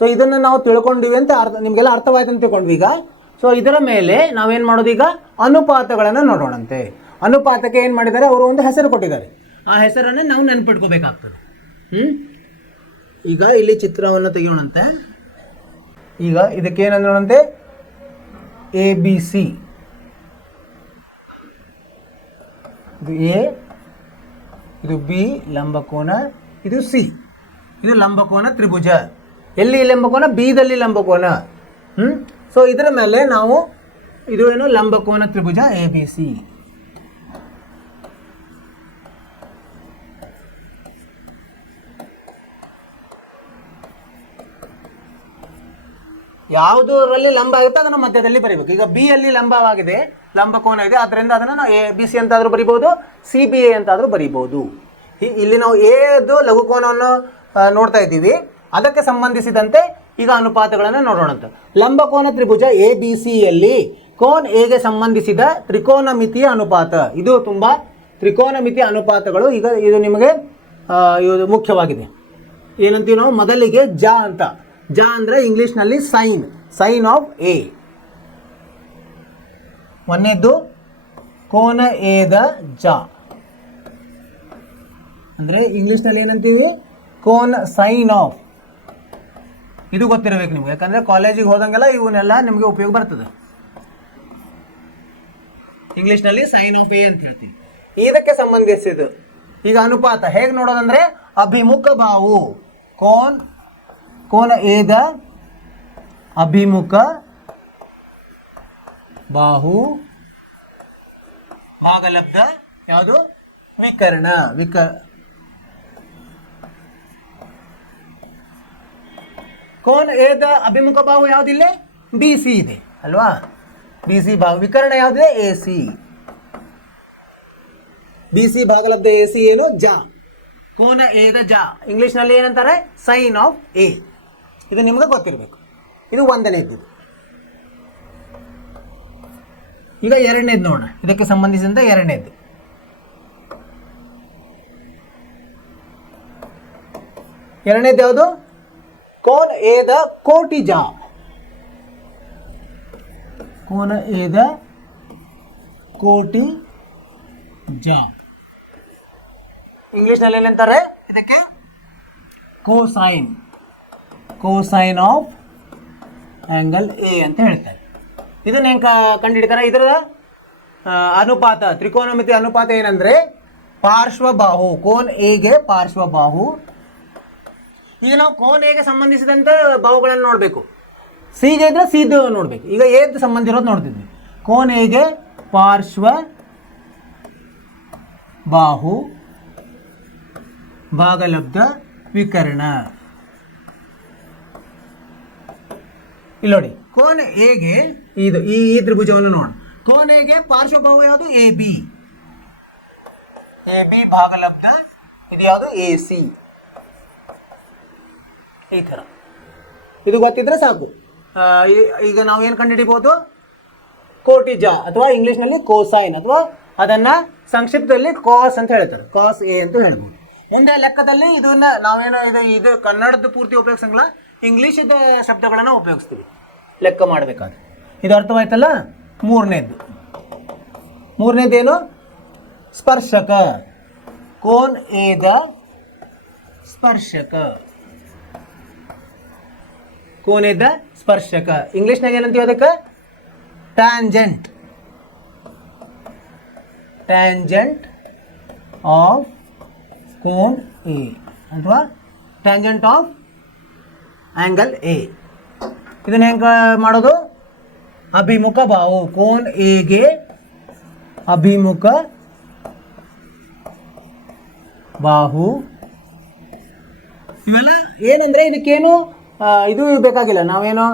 ಸೊ ಇದನ್ನು ನಾವು ತಿಳ್ಕೊಂಡಿವಿ ಅಂತ ನಿಮಗೆಲ್ಲ ಅರ್ಥವಾಯ್ತು ಅಂತ ತಿಳ್ಕೊಂಡ್ವಿ. ಈಗ ಸೊ ಇದರ ಮೇಲೆ ನಾವೇನು ಮಾಡೋದು? ಈಗ ಅನುಪಾತಗಳನ್ನು ನೋಡೋಣಂತೆ. ಅನುಪಾತಕ್ಕೆ ಏನು ಮಾಡಿದ್ದಾರೆ? ಅವರು ಒಂದು ಹೆಸರು ಕೊಟ್ಟಿದ್ದಾರೆ. ಆ ಹೆಸರನ್ನು ನಾವು ನೆನಪಿಟ್ಕೋಬೇಕಾಗ್ತದೆ. ಈಗ ಇಲ್ಲಿ ಚಿತ್ರವನ್ನು ತೆಗೆಯೋಣಂತೆ. ಈಗ ಇದಕ್ಕೇನಂದ್ರಂತೆ ಎ ಬಿ ಸಿ, ಇದು ಎ, ಇದು ಬಿ ಲಂಬಕೋನ, ಇದು ಸಿ, ಇದು ಲಂಬಕೋನ ತ್ರಿಭುಜ. ಎಲ್ಲಿ ಲಂಬಕೋನ? ಬಿದಲ್ಲಿ ಲಂಬಕೋನ. ಸೊ ಇದರ ಮೇಲೆ ನಾವು ಇದು ಏನು ಲಂಬಕೋನ ತ್ರಿಭುಜ ಎ ಬಿ ಸಿ. ಯಾವುದರಲ್ಲಿ ಲಂಬ ಆಗುತ್ತೆ ಅದನ್ನು ಮಧ್ಯದಲ್ಲಿ ಬರೀಬೇಕು. ಈಗ ಬಿ ಅಲ್ಲಿ ಲಂಬವಾಗಿದೆ, ಲಂಬಕೋನ ಇದೆ, ಆದ್ದರಿಂದ ಅದನ್ನು ನಾವು ಎ ಬಿ ಸಿ ಅಂತಾದರೂ ಬರಿಬೋದು, ಸಿ ಬಿ ಎ ಅಂತಾದರೂ ಬರಿಬೋದು. ಇಲ್ಲಿ ನಾವು ಎದು ಲಘುಕೋನವನ್ನು ನೋಡ್ತಾ ಇದ್ದೀವಿ, ಅದಕ್ಕೆ ಸಂಬಂಧಿಸಿದಂತೆ ಈಗ ಅನುಪಾತಗಳನ್ನು ನೋಡೋಣಂತ. ಲಂಬಕೋನ ತ್ರಿಭುಜ ಎ ಬಿ ಸಿಯಲ್ಲಿ ಕೋನ್ ಎಗೆ ಸಂಬಂಧಿಸಿದ ತ್ರಿಕೋನಮಿತಿಯ ಅನುಪಾತ, ಇದು ತುಂಬ ತ್ರಿಕೋನಮಿತಿಯ ಅನುಪಾತಗಳು. ಈಗ ಇದು ನಿಮಗೆ ಇದು ಮುಖ್ಯವಾಗಿದೆ. ಏನಂತೀವಿ ನಾವು? ಮೊದಲಿಗೆ ಜ ಅಂತ. ಜ ಅಂದರೆ ಇಂಗ್ಲೀಷ್ನಲ್ಲಿ ಸೈನ್ ಆಫ್ ಎ. ಒಂದನೇದ್ದು ಕೋನ ಎದ ಜ ಅಂದರೆ ಇಂಗ್ಲೀಷ್ನಲ್ಲಿ ಏನಂತೀವಿ? ಕೋನ ಸೈನ್ ಆಫ್. ಇದು ಗೊತ್ತಿರಬೇಕು ನಿಮ್ಗೆ, ಯಾಕಂದರೆ ಕಾಲೇಜಿಗೆ ಹೋದಂಗೆಲ್ಲ ಇವನ್ನೆಲ್ಲ ನಿಮಗೆ ಉಪಯೋಗ ಬರ್ತದೆ. ಇಂಗ್ಲೀಷ್ನಲ್ಲಿ ಸೈನ್ ಆಫ್ ಎ ಅಂತ ಹೇಳ್ತೀವಿ. ಇದಕ್ಕೆ ಸಂಬಂಧಿಸಿದ್ದು ಈಗ ಅನುಪಾತ ಹೇಗೆ ನೋಡೋದಂದ್ರೆ ಅಭಿಮುಖ ಬಾಹು, ಕೋನ ಎದ ಅಭಿಮುಖ ಬಾಹು ಭಾಗಲಬ್ಧ ಯಾವುದು? ವಿಕರ್ಣ. ಕೋನ ಎದ ಅಭಿಮುಖ ಬಾಹು ಯಾವುದಿಲ್ಲ? ಬಿ ಸಿ ಇದೆ ಅಲ್ವಾ? ಬಿ ಸಿ ಬಾಹು. ವಿಕರ್ಣ ಯಾವುದಿದೆ? A C. ಬಿ ಸಿ ಭಾಗಲಬ್ಧ ಎ ಸಿ ಏನು? ಜ. ಕೋನ ಎದ ಜ ಇಂಗ್ಲೀಷ್ನಲ್ಲಿ ಏನಂತಾರೆ? Sine of A. ಇದು ನಿಮ್ಗೆ ಗೊತ್ತಿರಬೇಕು. ಇದು ಒಂದನೇದ್ದು. ಈಗ ಎರಡನೇದು ನೋಡೋಣ, ಇದಕ್ಕೆ ಸಂಬಂಧಿಸಿದಂತೆ ಎರಡನೇದ್ದು. ಎರಡನೇದು ಯಾವುದು? ಕೋನ ಎದ ಕೋಟಿ ಜ. ಕೋನ ಎದ ಕೋಟಿ ಜ ಇಂಗ್ಲೀಷ್ನಲ್ಲಿ ಏನಂತಾರೆ ಇದಕ್ಕೆ? ಕೋಸೈನ್ ಆಫ್ ಆಂಗಲ್ ಎ ಅಂತ ಹೇಳ್ತಾರೆ. ಇದನ್ನ ಹೆಂಗೆ ಕಂಡುಹಿಡಿತಾರೆ? ಇದರ ಅನುಪಾತ, ತ್ರಿಕೋನಮಿತಿ ಅನುಪಾತ ಏನಂದ್ರೆ ಪಾರ್ಶ್ವಬಾಹು. ಕೋನ್ ಎಗೆ ಪಾರ್ಶ್ವಬಾಹು. ಈಗ ನಾವು ಕೋನ್ ಎಗೆ ಸಂಬಂಧಿಸಿದಂತೆ ಬಾಹುಗಳನ್ನು ನೋಡಬೇಕು. ಸಿಗೆ ಇದ್ರೆ ಸಿದು ನೋಡ್ಬೇಕು. ಈಗ ಎದ್ದು ಸಂಬಂಧ ಇರೋದು ನೋಡ್ತಿದ್ವಿ. ಕೋನ್ ಎಗೆ ಪಾರ್ಶ್ವ ಬಾಹು ಭಾಗಲಬ್ಧ ವಿಕರ್ಣ. ಇಲ್ಲಿ ನೋಡಿ, ಕೋನ ಎಗೆ ಇದು ಈ ತ್ರಿಭುಜವನ್ನು ನೋಡಿ. ಕೋನ ಎಗೆ ಪಾರ್ಶ್ವಬಾಹು ಯಾವುದು? A B. ಭಾಗಲಬ್ಧ ಇದು ಯಾವುದು? A C. ಈ ಥರ ಇದು ಗೊತ್ತಿದ್ರೆ ಸಾಕು. ಈಗ ನಾವು ಏನು ಕಂಡುಹಿಡಿಬಹುದು? ಕೋಟಿ ಜ ಅಥವಾ ಇಂಗ್ಲೀಷ್ನಲ್ಲಿ ಕೋಸೈನ್, ಅಥವಾ ಅದನ್ನು ಸಂಕ್ಷಿಪ್ತದಲ್ಲಿ ಕಾಸ್ ಅಂತ ಹೇಳ್ತಾರೆ. ಕಾಸ್ ಎ ಅಂತ ಹೇಳ್ಬೋದು. ಮುಂದೆ ಲೆಕ್ಕದಲ್ಲಿ ಇದನ್ನ ನಾವೇನೋ ಇದು ಕನ್ನಡದ ಪೂರ್ತಿ ಉಪಯೋಗಿಸಂಗಿಲ್ಲ, ಇಂಗ್ಲೀಷದ ಶಬ್ದಗಳನ್ನು ಉಪಯೋಗಿಸ್ತೀವಿ ಲೆಕ್ಕ ಮಾಡಬೇಕಾದ್ರೆ. ಇದು ಅರ್ಥವಾಯ್ತಲ್ಲ? ಮೂರನೇದೇನು? ಸ್ಪರ್ಶಕ. ಕೋನ್ ಎದ ಸ್ಪರ್ಶಕ. ಕೋನ್ ಎದ ಸ್ಪರ್ಶಕ ಇಂಗ್ಲೀಷ್ನಾಗ ಏನಂತೀವಿ ಅದಕ್ಕೆ? ಟ್ಯಾಂಜೆಂಟ್ ಆಫ್ ಕೋನ್ ಎ ಅಥವಾ ಟ್ಯಾಂಜೆಂಟ್ ಆಫ್ ಆಂಗಲ್ ಎ. ಇದನ್ನ ಹೆಂಗೆ ಮಾಡೋದು? ಅಭಿಮುಖ ಬಾಹು. ಕೋನ್ ಎಗೆ ಅಭಿಮುಖ ಬಾಹು. ಇವೆಲ್ಲ ಏನಂದ್ರೆ ಇದಕ್ಕೇನು ಇದು ಬೇಕಾಗಿಲ್ಲ, ನಾವೇನು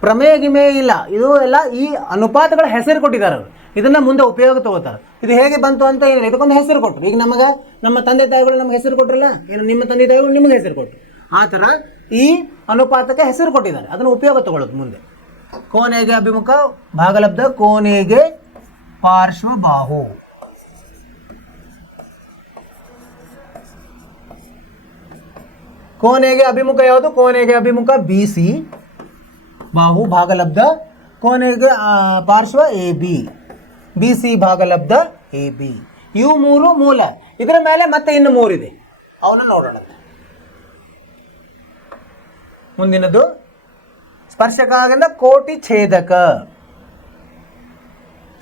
ಪ್ರಮೇಯ ಗಿಮೇಯ ಇಲ್ಲ. ಇದು ಎಲ್ಲ ಈ ಅನುಪಾತಗಳ ಹೆಸರು ಕೊಟ್ಟಿದ್ದಾರೆ. ಇದನ್ನ ಮುಂದೆ ಉಪಯೋಗ ತಗೋತಾರೆ. ಇದು ಹೇಗೆ ಬಂತು ಅಂತ ಏನಿಲ್ಲ, ಇದಕ್ಕೊಂದು ಹೆಸರು ಕೊಟ್ಟರು. ಈಗ ನಮಗೆ ನಮ್ಮ ತಂದೆ ತಾಯಿಗಳು ನಮ್ಗೆ ಹೆಸರು ಕೊಟ್ಟರಲ್ಲ, ಏನು ನಿಮ್ಮ ತಂದೆ ತಾಯಿಗಳು ನಿಮಗೆ ಹೆಸರು ಕೊಟ್ಟರು. ಆ ಥರ ಈ ಅನುಪಾತಕ್ಕೆ ಹೆಸರು ಕೊಟ್ಟಿದ್ದಾರೆ, ಅದನ್ನು ಉಪಯೋಗ ತಗೊಳ್ಳೋದು ಮುಂದೆ. ಕೋನೆಗೆ ಅಭಿಮುಖ ಭಾಗಲಬ್ಧ, ಕೋನೆಗೆ ಪಾರ್ಶ್ವಬಾಹು. ಕೋನೆಗೆ ಅಭಿಮುಖ ಯಾವುದು? ಕೋನೆಗೆ ಅಭಿಮುಖ ಬಿ ಸಿ ಬಾಹು ಭಾಗಲಬ್ಧ, ಕೋನೆಗೆ ಪಾರ್ಶ್ವ ಎ ಬಿ, ಬಿ ಸಿ ಭಾಗಲಬ್ಧ ಎ ಬಿ. ಇವು ಮೂರು ಮೂಲ. ಇದರ ಮೇಲೆ ಮತ್ತೆ ಇನ್ನು ಮೂರಿದೆ, ಅವನ್ನ ನೋಡೋಣ. ಮುಂದಿನದು ಸ್ಪರ್ಶಕ ಆಗಿಂದ ಕೋಟಿ ಛೇದಕ.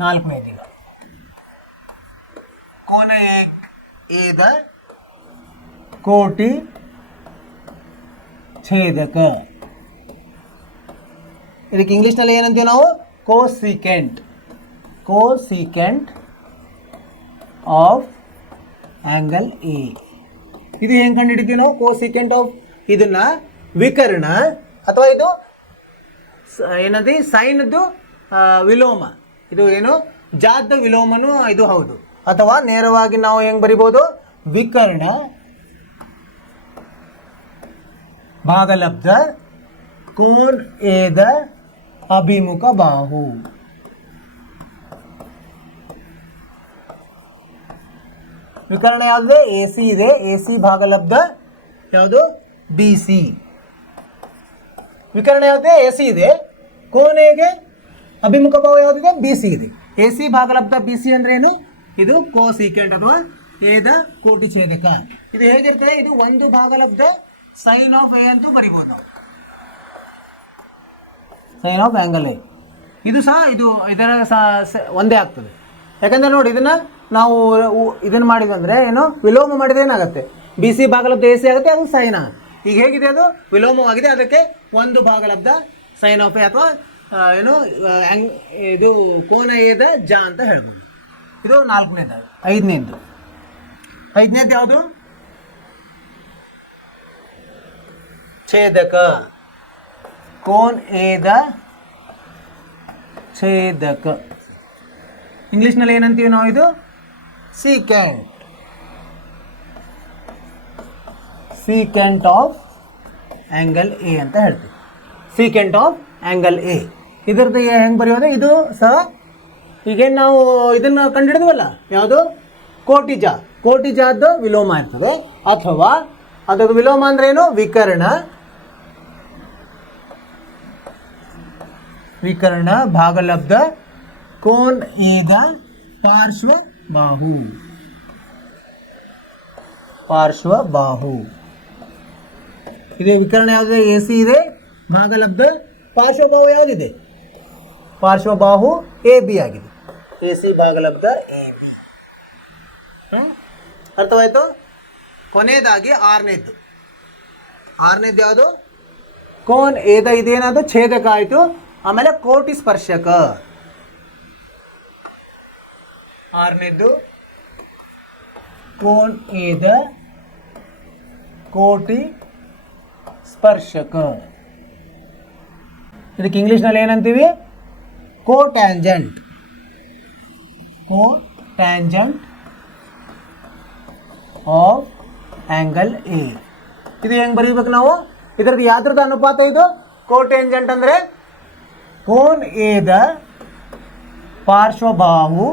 ನಾಲ್ಕನೇದೀಗ ಕೋನ ಏದ ಕೋಟಿ ಛೇದಕ. ಇದಕ್ಕೆ ಇಂಗ್ಲೀಷ್ನಲ್ಲಿ ಏನಂತೀವಿ ನಾವು? Cosecant. Cosecant of angle A. ಇದು ಹೆಂಗೆ ಕಂಡು ಹಿಡಿತೀವಿ ನಾವು? ಕೋಸಿಕೆಂಟ್ ಆಫ್ ಇದನ್ನ ವಿಕರ್ಣ ಅಥವಾ ಇದು ಏನಂದ್ರೆ ಸೈನ್ದು ವಿಲೋಮ. ಇದು ಏನು ಜಾತ ವಿಲೋಮನು ಇದು ಹೌದು. ಅಥವಾ ನೇರವಾಗಿ ನಾವು ಹೆಂಗೆ ಬರಿಬೋದು? ವಿಕರ್ಣ ಭಾಗಲಬ್ಧ ಕೋನ್ ಏದ ಅಭಿಮುಖ ಬಾಹು. ವಿಕರ್ಣ ಯಾವ್ದು? ಎ ಸಿ ಇದೆ. ಎ ಸಿ ಭಾಗಲಬ್ಧ ಯಾವುದು? B C. ವಿಕರ್ಣ ಯಾವ್ದು? ಎ ಸಿ ಇದೆ. ಕೋನೆಗೆ ಅಭಿಮುಖ ಬಾಹು ಯಾವುದಿದೆ? ಬಿ ಸಿ ಇದೆ. ಎ ಸಿ ಭಾಗಲಬ್ಧ ಬಿ ಸಿ ಅಂದ್ರೆ ಏನು? ಇದು ಕೋಸಿಕೆಂಟ್ ಅಥವಾ ಏದ ಕೋಟಿ ಛೇದಕ. ಇದು ಹೇಗಿರ್ತದೆ? ಇದು ಒಂದು ಭಾಗಲಬ್ಧ ಸೈನ್ ಆಫ್ ಎ ಅಂತೂ ಬರಿಬೋದು. ಸೈನ್ ಆಫ್ ಆಂಗಲ್ ಎ ಇದು ಸಹ ಇದರ ಒಂದೇ ಆಗ್ತದೆ. ಯಾಕಂದ್ರೆ ನೋಡಿ, ಇದನ್ನ ನಾವು ಇದನ್ನು ಮಾಡಿದಂದ್ರೆ ಏನು ವಿಲೋಮ ಮಾಡಿದ್ರೆ ಏನಾಗುತ್ತೆ? ಬಿ ಸಿ ಭಾಗಲಬ್ಧ ಎ ಸಿ ಆಗುತ್ತೆ, ಅದು ಸೈನ್. ಈಗ ಹೇಗಿದೆ? ಅದು ವಿಲೋಮವಾಗಿದೆ, ಅದಕ್ಕೆ ಒಂದು ಭಾಗಲಬ್ಧ ಸೈನ್ ಆಫ್ ಎ ಅಥವಾ ಏನು ಇದು ಕೋನ ಏದ ಜ ಅಂತ ಹೇಳ್ಬೋದು. ಇದು ನಾಲ್ಕನೇದು. ಐದನೇದು ಯಾವುದು? ಛೇದಕ. ಕೋನ್ ಏದ ಛೇದಕ. ಇಂಗ್ಲಿಷ್ನಲ್ಲಿ ಏನಂತೀವಿ ನಾವು? ಇದು secant. Secant of angle A ಅಂತ ಹೇಳ್ತೀವಿ. Secant of angle A. ಇದರದ್ದು ಹೆಂಗೆ ಬರೆಯೋದು? ಇದು ಸಹ ಈಗೇನು ನಾವು ಇದನ್ನು ಕಂಡುಹಿಡಿದ್ವಲ್ಲ, ಯಾವುದು? ಕೋಟಿಜ. ಕೋಟಿಜಾದ ವಿಲೋಮ ಇರ್ತದೆ. ಅಥವಾ ಅದರದ್ದು ವಿಲೋಮ ಅಂದ್ರೆ ಏನು? ವಿಕರ್ಣ. ವಿಕರ್ಣ ಭಾಗಲಬ್ಧ ಕೋನ್ ಏದ ಪಾರ್ಶ್ವ ಬಾಹು. ಪಾರ್ಶ್ವ ಬಾಹು ಇದೆ. ವಿಕರ್ಣ ಯಾವುದು? ಎ ಸಿ ಇದೆ. ಭಾಗಲಬ್ಧ ಪಾರ್ಶ್ವಬಾಹು ಯಾವುದಿದೆ? ಪಾರ್ಶ್ವಬಾಹು ಎ ಬಿ ಆಗಿದೆ. ಎ ಸಿ ಭಾಗಲಬ್ಧ ಎ ಬಿ. ಅರ್ಥವಾಯ್ತು? ಕೊನೆಯದಾಗಿ ಆರನೇದ್ದು ಯಾವುದು? ಕೋನ್ ಏದ. ಇದೇನಾದ್ರು ಛೇದಕ ಆಯಿತು. ಆಮೇಲೆ ಕೋಟಿ ಸ್ಪರ್ಶಕ. ಆರನೇದ್ದು ಕೋನ್ ಏದ ಕೋಟಿ ಸ್ಪರ್ಶಕ. ಇದಕ್ಕೆ ಇಂಗ್ಲಿಷ್ನಲ್ಲಿ ಏನಂತೀವಿ? Cotangent. Cotangent of angle A. ಇದು ಹೆಂಗೆ ಬರೀಬೇಕು ನಾವು? ಇದರದ್ದು ಯಾವ್ದ್ರದ್ದು ಅನುಪಾತ ಇದು? ಕೋಟ್ಯಾಂಜೆಂಟ್ ಅಂದರೆ ಕೋನ್ ಏದ ಪಾರ್ಶ್ವಬಾಹು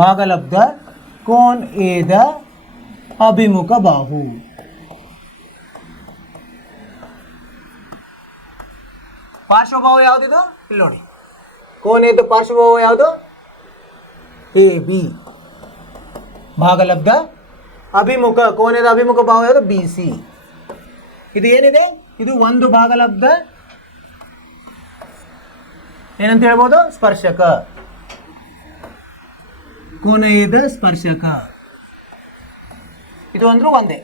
ಭಾಗಲಬ್ಧ ಕೋನ್ ಏದ ಅಭಿಮುಖ ಬಾಹು. ಪಾರ್ಶ್ವಬಾಹು ಯಾವುದಿದು? ಇಲ್ಲಿ ನೋಡಿ, ಕೋನ್ ಏದ ಪಾರ್ಶ್ವಬಾಹು ಯಾವುದು? A B. ಭಾಗಲಬ್ಧ ಅಭಿಮುಖ ಕೋನದ ಅಭಿಮುಖ ಬಾಹು ಯಾವುದು? B C. ಇದು ಏನಿದೆ? ಇದು ಒಂದು ಭಾಗಲಬ್ಧ ಏನಂತ ಹೇಳ್ಬೋದು? ಸ್ಪರ್ಶಕ. ಕೋನದ ಸ್ಪರ್ಶಕ. ಇದು ಅಂದ್ರೂ ಒಂದೇ.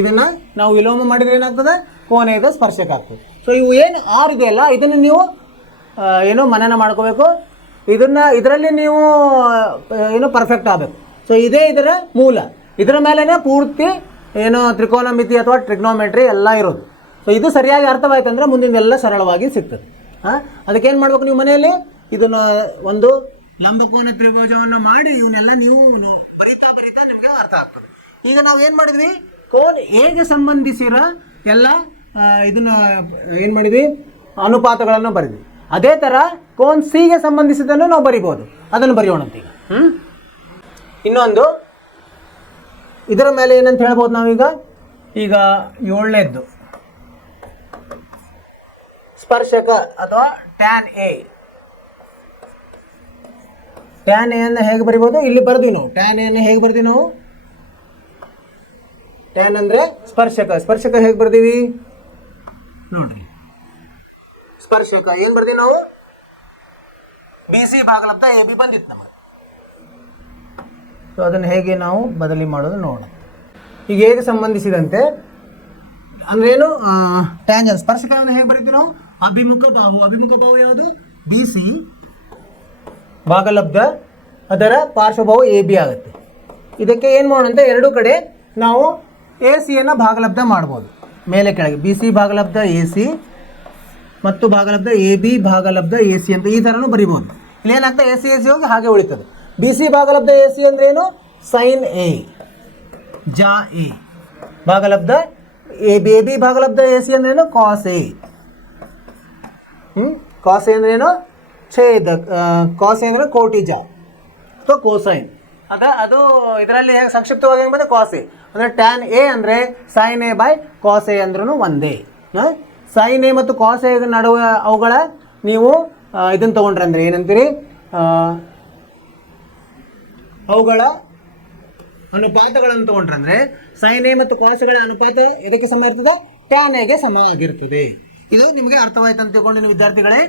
ಇದನ್ನ ನಾವು ವಿಲೋಮ ಮಾಡಿದ್ರೆ ಏನಾಗ್ತದೆ? ಕೋನದ ಸ್ಪರ್ಶಕ ಆಗ್ತದೆ. ಸೊ ಇವು ಏನು ಆರು ಇದೆಯಲ್ಲ, ಇದನ್ನು ನೀವು ಏನೋ ಮನನ ಮಾಡ್ಕೋಬೇಕು. ಇದರಲ್ಲಿ ನೀವು ಏನೋ ಪರ್ಫೆಕ್ಟ್ ಆಗಬೇಕು. ಸೊ ಇದೇ ಇದರ ಮೂಲ. ಇದರ ಮೇಲೇ ಪೂರ್ತಿ ಏನೋ ತ್ರಿಕೋನಮಿತಿ ಅಥವಾ ಟ್ರಿಗ್ನೋಮೆಟ್ರಿ ಎಲ್ಲ ಇರೋದು. ಸೊ ಇದು ಸರಿಯಾಗಿ ಅರ್ಥವಾಯ್ತು ಅಂದರೆ ಮುಂದಿನೆಲ್ಲ ಸರಳವಾಗಿ ಸಿಗ್ತದೆ. ಅದಕ್ಕೇನು ಮಾಡ್ಬೇಕು? ನೀವು ಮನೆಯಲ್ಲಿ ಇದನ್ನು ಒಂದು ಲಂಬಕೋನ ತ್ರಿಭುಜವನ್ನು ಮಾಡಿ ಇವನ್ನೆಲ್ಲ ನೀವು ಬರೀತಾ ನಿಮಗೆ ಅರ್ಥ ಆಗ್ತದೆ. ಈಗ ನಾವು ಏನು ಮಾಡಿದ್ವಿ? ಕೋನ್ ಹೇಗೆ ಸಂಬಂಧಿಸಿರೋ ಎಲ್ಲ ಇದನ್ನು ಏನು ಮಾಡಿದ್ವಿ? ಅನುಪಾತಗಳನ್ನು ಬರೆದ್ವಿ. ಅದೇ ಥರ ಕೋನ್ ಸಿಗೆ ಸಂಬಂಧಿಸಿದನ್ನು ನಾವು ಬರಿಬೋದು. ಅದನ್ನು ಬರೆಯೋಣಂತೀಗ. ಇನ್ನೊಂದು ಇದರ ಮೇಲೆ ಏನಂತ ಹೇಳ್ಬೋದು ನಾವೀಗ? ಈಗ ಏಳನೇದ್ದು ಸ್ಪರ್ಶಕ ಅಥವಾ ಟ್ಯಾನ್ ಎ. ಟ್ಯಾನ್ ಎ ಅನ್ನು ಹೇಗೆ ಬರಿಬೋದು? ಇಲ್ಲಿ ಬರ್ತೀವಿ ನಾವು. ಟ್ಯಾನ್ ಎ ಅನ್ನು ಹೇಗೆ ಬರ್ತೀವಿ ನಾವು? ಟ್ಯಾನ್ ಅಂದರೆ ಸ್ಪರ್ಶಕ. ಸ್ಪರ್ಶಕ ಹೇಗೆ ಬರ್ದೀವಿ ನೋಡ್ರಿ, ಸ್ಪರ್ಶಕ ಏನು ಬರ್ದೀವಿ ನಾವು, ಬಿ ಸಿ ಭಾಗಲಬ್ಧ ಎ ಬಿ ಬಂದಿತ್ತು ನಮಗೆ. ಸೊ ಅದನ್ನು ಹೇಗೆ ನಾವು ಬದಲಿ ಮಾಡೋದು ನೋಡೋಣ. ಈಗ ಹೇಗೆ ಸಂಬಂಧಿಸಿದಂತೆ ಅಂದ್ರೇನು, ಟ್ಯಾಂಜನ್ ಸ್ಪರ್ಶಕವನ್ನು ಹೇಗೆ ಬರೀತೀವಿ ನಾವು, ಅಭಿಮುಖ ಬಾಹು. ಅಭಿಮುಖ ಬಾಹು ಯಾವುದು, ಬಿ ಸಿ ಭಾಗಲಬ್ಧ ಅದರ ಪಾರ್ಶ್ವಭಾವ ಎ ಬಿ ಆಗುತ್ತೆ. ಇದಕ್ಕೆ ಏನು ಮಾಡೋಣ ಅಂತ ಎರಡು ಕಡೆ ನಾವು ಎ ಸಿಯನ್ನು ಭಾಗಲಬ್ಧ ಮಾಡ್ಬೋದು. ಮೇಲೆ ಕೆಳಗೆ ಬಿ ಸಿ ಭಾಗಲಬ್ಧ ಎ ಸಿ ಮತ್ತು ಭಾಗಲಬ್ಧ ಎ ಬಿ ಭಾಗಲಬ್ಧ ಎ ಸಿ ಅಂತ ಈ ಥರನೂ ಬರಿಬೋದು. ಇಲ್ಲೇನಾಗ್ತದೆ, ಎ ಸಿ ಹೋಗಿ ಹಾಗೆ ಉಳಿತದೆ. ಬಿ ಸಿ ಭಾಗಲಬ್ಧ ಎ ಸಿ ಅಂದ್ರೇನು, ಸೈನ್ ಎ ಜಾ ಎ. ಭಾಗಲಬ್ಧ ಎ ಬಿ ಭಾಗಲಬ್ಧ ಎ ಸಿ ಅಂದ್ರೇನು, ಕಾಸ್ ಎ. ಕಾಸ್ ಎ ಅಂದ್ರೇನು, ಛೇದ. ಕಾಸ್ ಎ ಅಂದ್ರೆ ಕೋಟಿ ಜಾ ಅಥವಾ ಕೋಸೈನ್. ಅದು ಇದರಲ್ಲಿ ಹೇಗೆ ಸಂಕ್ಷಿಪ್ತವಾಗಿ ಹೆಂಗೆ ಬಂದರೆ ಕಾಸ್ ಎ ಅಂದರೆ ಟ್ಯಾನ್ ಎ ಅಂದರೆ sine A by cos A ಅಂದ್ರೂ ಒಂದೇ. ಸೈನ್ ಎ ಮತ್ತು ಕಾಸ್ ಎ ನಡುವೆ ಅವುಗಳ ನೀವು ಇದನ್ನು ತೊಗೊಂಡ್ರೆ ಅಂದರೆ ಏನಂತೀರಿ, ಅವುಗಳ ಅನುಪಾತಗಳನ್ನು ತೊಗೊಂಡ್ರೆ ಅಂದರೆ ಸೈನ್ ಎ ಮತ್ತು ಕಾಸ್ಗಳ ಅನುಪಾತ ಇದಕ್ಕೆ ಸಮ ಇರ್ತದೆ, ಟ್ಯಾನ್ ಎಗೆ ಸಮ ಆಗಿರ್ತದೆ. ಇದು ನಿಮಗೆ ಅರ್ಥವಾಯ್ತು ಅಂತ ತಿಳ್ಕೊಂಡಿನ ವಿದ್ಯಾರ್ಥಿಗಳೇ.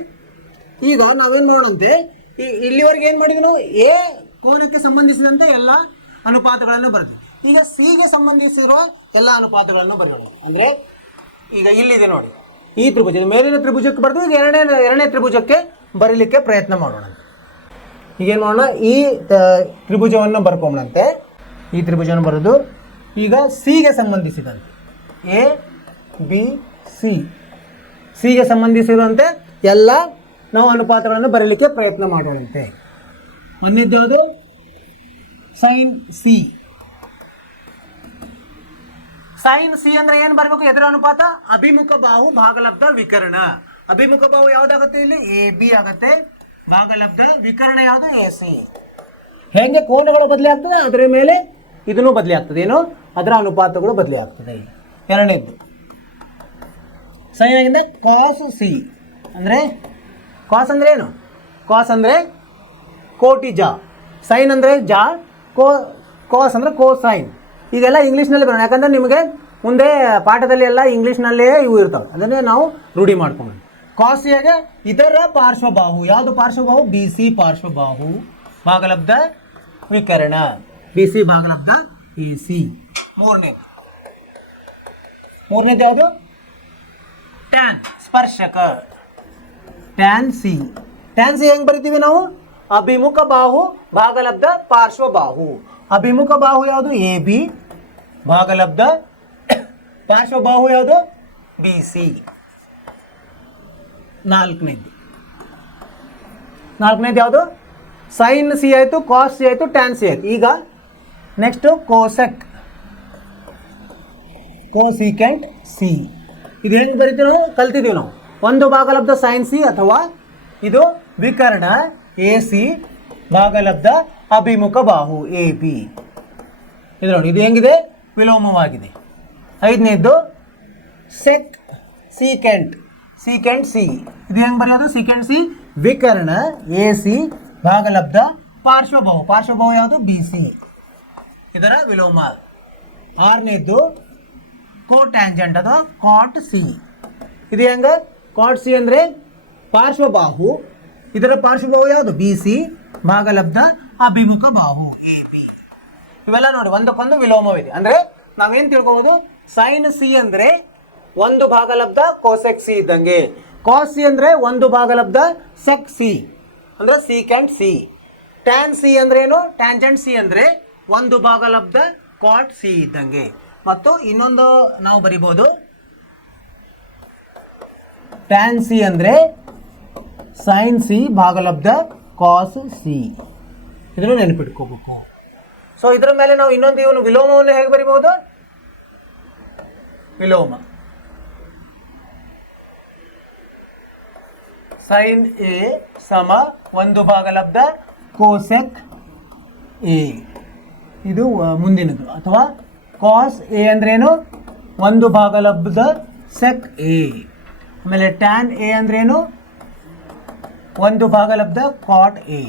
ಈಗ ನಾವೇನು ಮಾಡೋಣಂತೆ, ಇಲ್ಲಿವರೆಗೆ ಏನು ಮಾಡಿದ್ವಿ ನಾವು, ಎ ಕೋನಕ್ಕೆ ಸಂಬಂಧಿಸಿದಂತೆ ಎಲ್ಲ ಅನುಪಾತಗಳನ್ನು ಬರ್ತೀವಿ. ಈಗ ಸಿಗೆ ಸಂಬಂಧಿಸಿರುವ ಎಲ್ಲ ಅನುಪಾತಗಳನ್ನು ಬರೆಯೋಣ. ಅಂದರೆ ಈಗ ಇಲ್ಲಿದೆ ನೋಡಿ, ಈ ತ್ರಿಭುಜ ಮೇಲಿನ ತ್ರಿಭುಜಕ್ಕೆ ಬರ್ತೀವಿ. ಈಗ ಎರಡನೇ ತ್ರಿಭುಜಕ್ಕೆ ಬರೀಲಿಕ್ಕೆ ಪ್ರಯತ್ನ ಮಾಡೋಣ. ಈಗೇನು ಮಾಡೋಣ, ಈ ತ್ರಿಭುಜವನ್ನು ಬರ್ಕೊಂಬಂತೆ, ಈ ತ್ರಿಭುಜವನ್ನು ಬರೋದು. ಈಗ ಸಿಗೆ ಸಂಬಂಧಿಸಿದಂತೆ ಎ ಬಿ ಸಿ, ಸಿಗೆ ಸಂಬಂಧಿಸಿರುವಂತೆ ಎಲ್ಲ ನಾವು ಅನುಪಾತಗಳನ್ನು ಬರೀಲಿಕ್ಕೆ ಪ್ರಯತ್ನ ಮಾಡೋಣಂತೆ. ಒಂದನೇದು ಯಾವುದು, ಸೈನ್ ಸಿ. ಸೈನ್ ಸಿ ಅಂದ್ರೆ ಏನು ಬರಬೇಕು, ಎದುರ ಅನುಪಾತ ಅಭಿಮುಖ ಬಾಹು ಭಾಗಲಬ್ಧ ವಿಕರ್ಣ. ಅಭಿಮುಖ ಬಾಹು ಯಾವುದಾಗುತ್ತೆ, ಇಲ್ಲಿ ಎ ಬಿ ಆಗುತ್ತೆ. ಭಾಗಲಬ್ಧ ವಿಕರ್ಣ ಯಾವುದು, ಎ ಸಿ. ಹೇಗೆ ಕೋನಗಳು ಬದಲಿ ಆಗ್ತದೆ ಅದರ ಮೇಲೆ ಇದನ್ನು ಬದಲಿ ಆಗ್ತದೆ, ಏನು ಅದರ ಅನುಪಾತಗಳು ಬದಲಿ ಆಗ್ತದೆ. ಎರಡನೇದ್ದು ಸೈನ್ ಆಗಿಂದ ಕಾಸ್ ಸಿ ಅಂದರೆ, ಕಾಸ್ ಅಂದರೆ ಏನು, ಕಾಸ್ ಅಂದರೆ ಕೋಟಿ ಜಾ, ಸೈನ್ ಅಂದರೆ ಜಾ, ಕಾಸ್ ಅಂದರೆ ಕೋಸೈನ್. ಈಗೆಲ್ಲ ಇಂಗ್ಲೀಷ್ನಲ್ಲಿ ಬರೋಣ, ಯಾಕಂದರೆ ನಿಮಗೆ ಮುಂದೆ ಪಾಠದಲ್ಲಿ ಎಲ್ಲ ಇಂಗ್ಲೀಷ್ನಲ್ಲೇ ಇವು ಇರ್ತವೆ, ಅದನ್ನೇ ನಾವು ರೂಢಿ ಮಾಡ್ಕೊಂಡು. ಕಾಸಿಯಾಗೆ ಇದರ ಪಾರ್ಶ್ವಬಾಹು ಯಾವುದು, ಪಾರ್ಶ್ವಬಾಹು ಬಿ ಸಿ ಪಾರ್ಶ್ವಬಾಹು ಭಾಗಲಬ್ಧ ವಿಕರ್ಣ, ಬಿ ಸಿ ಭಾಗಲಬ್ಧ ಎ ಸಿ. ಮೂರನೇದು ಯಾವುದು, ಟ್ಯಾನ್ ಸ್ಪರ್ಶಕ, ಟ್ಯಾನ್ ಸಿ. ಟ್ಯಾನ್ ಸಿ ಹೆಂಗೆ ಬರಿತೀವಿ ನಾವು, ಅಭಿಮುಖ ಬಾಹು ಭಾಗಲಬ್ಧ ಪಾರ್ಶ್ವಬಾಹು. ಅಭಿಮುಖ ಬಾಹು ಯಾವುದು, ಎ ಬಿ. ಭಾಗಲಬ್ಧ ಪಾರ್ಶ್ವಬಾಹು ಯಾವುದು, ಬಿ ಸಿ. ನಾಲ್ಕನೇದು ಯಾವುದು, ಸೈನ್ ಸಿ ಆಯಿತು, ಕಾಸ್ ಸಿ ಆಯಿತು, ಟ್ಯಾನ್ ಸಿ ಆಯಿತು. ಈಗ ನೆಕ್ಸ್ಟು ಕೋಸೆಕ್, ಕೋಸಿಕೆಂಟ್ ಸಿ. ಇದು ಹೆಂಗೆ ಬರಿತೀವಿ ನಾವು ಕಲ್ತಿದ್ದೀವಿ ನಾವು. ಒಂದು ಭಾಗಲಬ್ಧ ಸೈನ್ ಸಿ ಅಥವಾ ಇದು ವಿಕರ್ಣ ಎ ಸಿ ಭಾಗಲಬ್ಧ ಅಭಿಮುಖ ಬಾಹು ಎ ಬಿ. ಇದು ನೋಡಿ, ಇದು ಹೆಂಗಿದೆ, ವಿಲೋಮವಾಗಿದೆ. ಐದನೇದ್ದು ಸೆಕ್ ಸೀಕೆಂಟ್ ಸಿ. ಇದು ಹೆಂಗೆ ಬರೆಯೋದು, ಸೀಕೆಂಟ್ ಸಿ ವಿಕರ್ಣ ಎ ಸಿ ಭಾಗಲಬ್ಧ ಪಾರ್ಶ್ವಬಾಹು. ಪಾರ್ಶ್ವಬಾಹು ಯಾವುದು, ಬಿ ಸಿ, ಇದರ ವಿಲೋಮ. ಆರನೇದ್ದು ಕೋಟ್ಯಾಂಜೆಂಟ್ ಅಥವಾ ಕಾಟ್ ಸಿ. ಇದು ಹೆಂಗೆ, ಕಾಟ್ ಸಿ ಅಂದರೆ ಪಾರ್ಶ್ವಬಾಹು, ಇದರ ಪಾರ್ಶ್ವಬಾಹು ಯಾವುದು, ಬಿ ಸಿ ಭಾಗಲಬ್ಧ ಅಭಿಮುಖ ಬಾಹು ಎ ಬಿ. ಇವೆಲ್ಲ ನೋಡಿ ಒಂದಕ್ಕೊಂದು ವಿಲೋಮವಿದೆ. ಅಂದರೆ ನಾವೇನು ತಿಳ್ಕೊಬೋದು, ಸೈನ್ ಸಿ ಅಂದರೆ ಒಂದು ಭಾಗಲಬ್ಧ ಕೋಸೆಕ್ ಸಿ ಇದ್ದಂಗೆ, ಕಾಸ್ ಸಿ ಅಂದರೆ ಒಂದು ಭಾಗಲಬ್ಧ ಸೆಕ್ ಸಿ ಅಂದರೆ ಸೀಕೆಂಟ್ ಸಿ. ಟ್ಯಾನ್ ಸಿ ಅಂದ್ರೆ ಏನು, ಟ್ಯಾಂಜೆಂಟ್ ಸಿ ಅಂದರೆ ಒಂದು ಭಾಗಲಬ್ಧ ಕಾಟ್ ಸಿ ಇದ್ದಂಗೆ. ಮತ್ತು ಇನ್ನೊಂದು ನಾವು ಬರಿಬೋದು, ಟ್ಯಾನ್ ಸಿ ಅಂದರೆ ಸೈನ್ ಸಿ ಭಾಗಲಬ್ಧ ಕಾಸ್ ಸಿ. ಇದನ್ನು ನೆನಪಿಟ್ಕೋಬೇಕು. ಸೊ ಇದರ ಮೇಲೆ ನಾವು ಇನ್ನೊಂದು ಇವನು ವಿಲೋಮವನ್ನು ಹೇಗೆ ಬರಿಬಹುದು, ವಿಲೋಮ ಸೈನ್ ಎ ಸಮ ಒಂದು ಭಾಗಲಬ್ಧ ಕೋಸೆಕ್ ಎ. ಇದು ಮುಂದಿನದು. ಅಥವಾ ಕಾಸ್ ಎ ಅಂದ್ರೇನು, ಒಂದು ಭಾಗಲಬ್ಧ ಸೆಕ್ ಎ. ಆಮೇಲೆ ಟ್ಯಾನ್ ಎ ಅಂದ್ರೇನು, ಒಂದು ಭಾಗಲಬ್ಧ ಕಾಟ್ ಎ.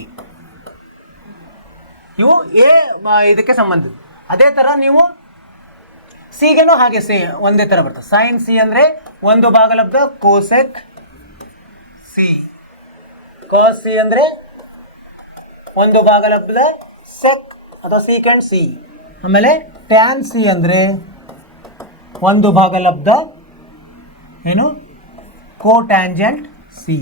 ಇವು ಎ ಇದಕ್ಕೆ ಸಂಬಂಧಿತ. ಅದೇ ಥರ ನೀವು ಸಿಗೆನೂ ಹಾಗೆ ಒಂದೇ ಥರ ಬರ್ತದೆ. ಸೈನ್ ಸಿ ಅಂದರೆ ಒಂದು ಭಾಗಲಬ್ಧ ಕೋಸೆಕ್ ಸಿ. ಕಾಸ್ ಸಿ ಅಂದರೆ ಒಂದು ಭಾಗಲಬ್ಧ ಸೆಕ್ ಅಥವಾ ಸೀಕೆಂಡ್ ಸಿ. ಆಮೇಲೆ ಟ್ಯಾನ್ ಸಿ ಅಂದರೆ ಒಂದು ಭಾಗಲಬ್ಧ ಏನು ಕೋಟ್ಯಾಂಜೆಂಟ್ ಸಿ.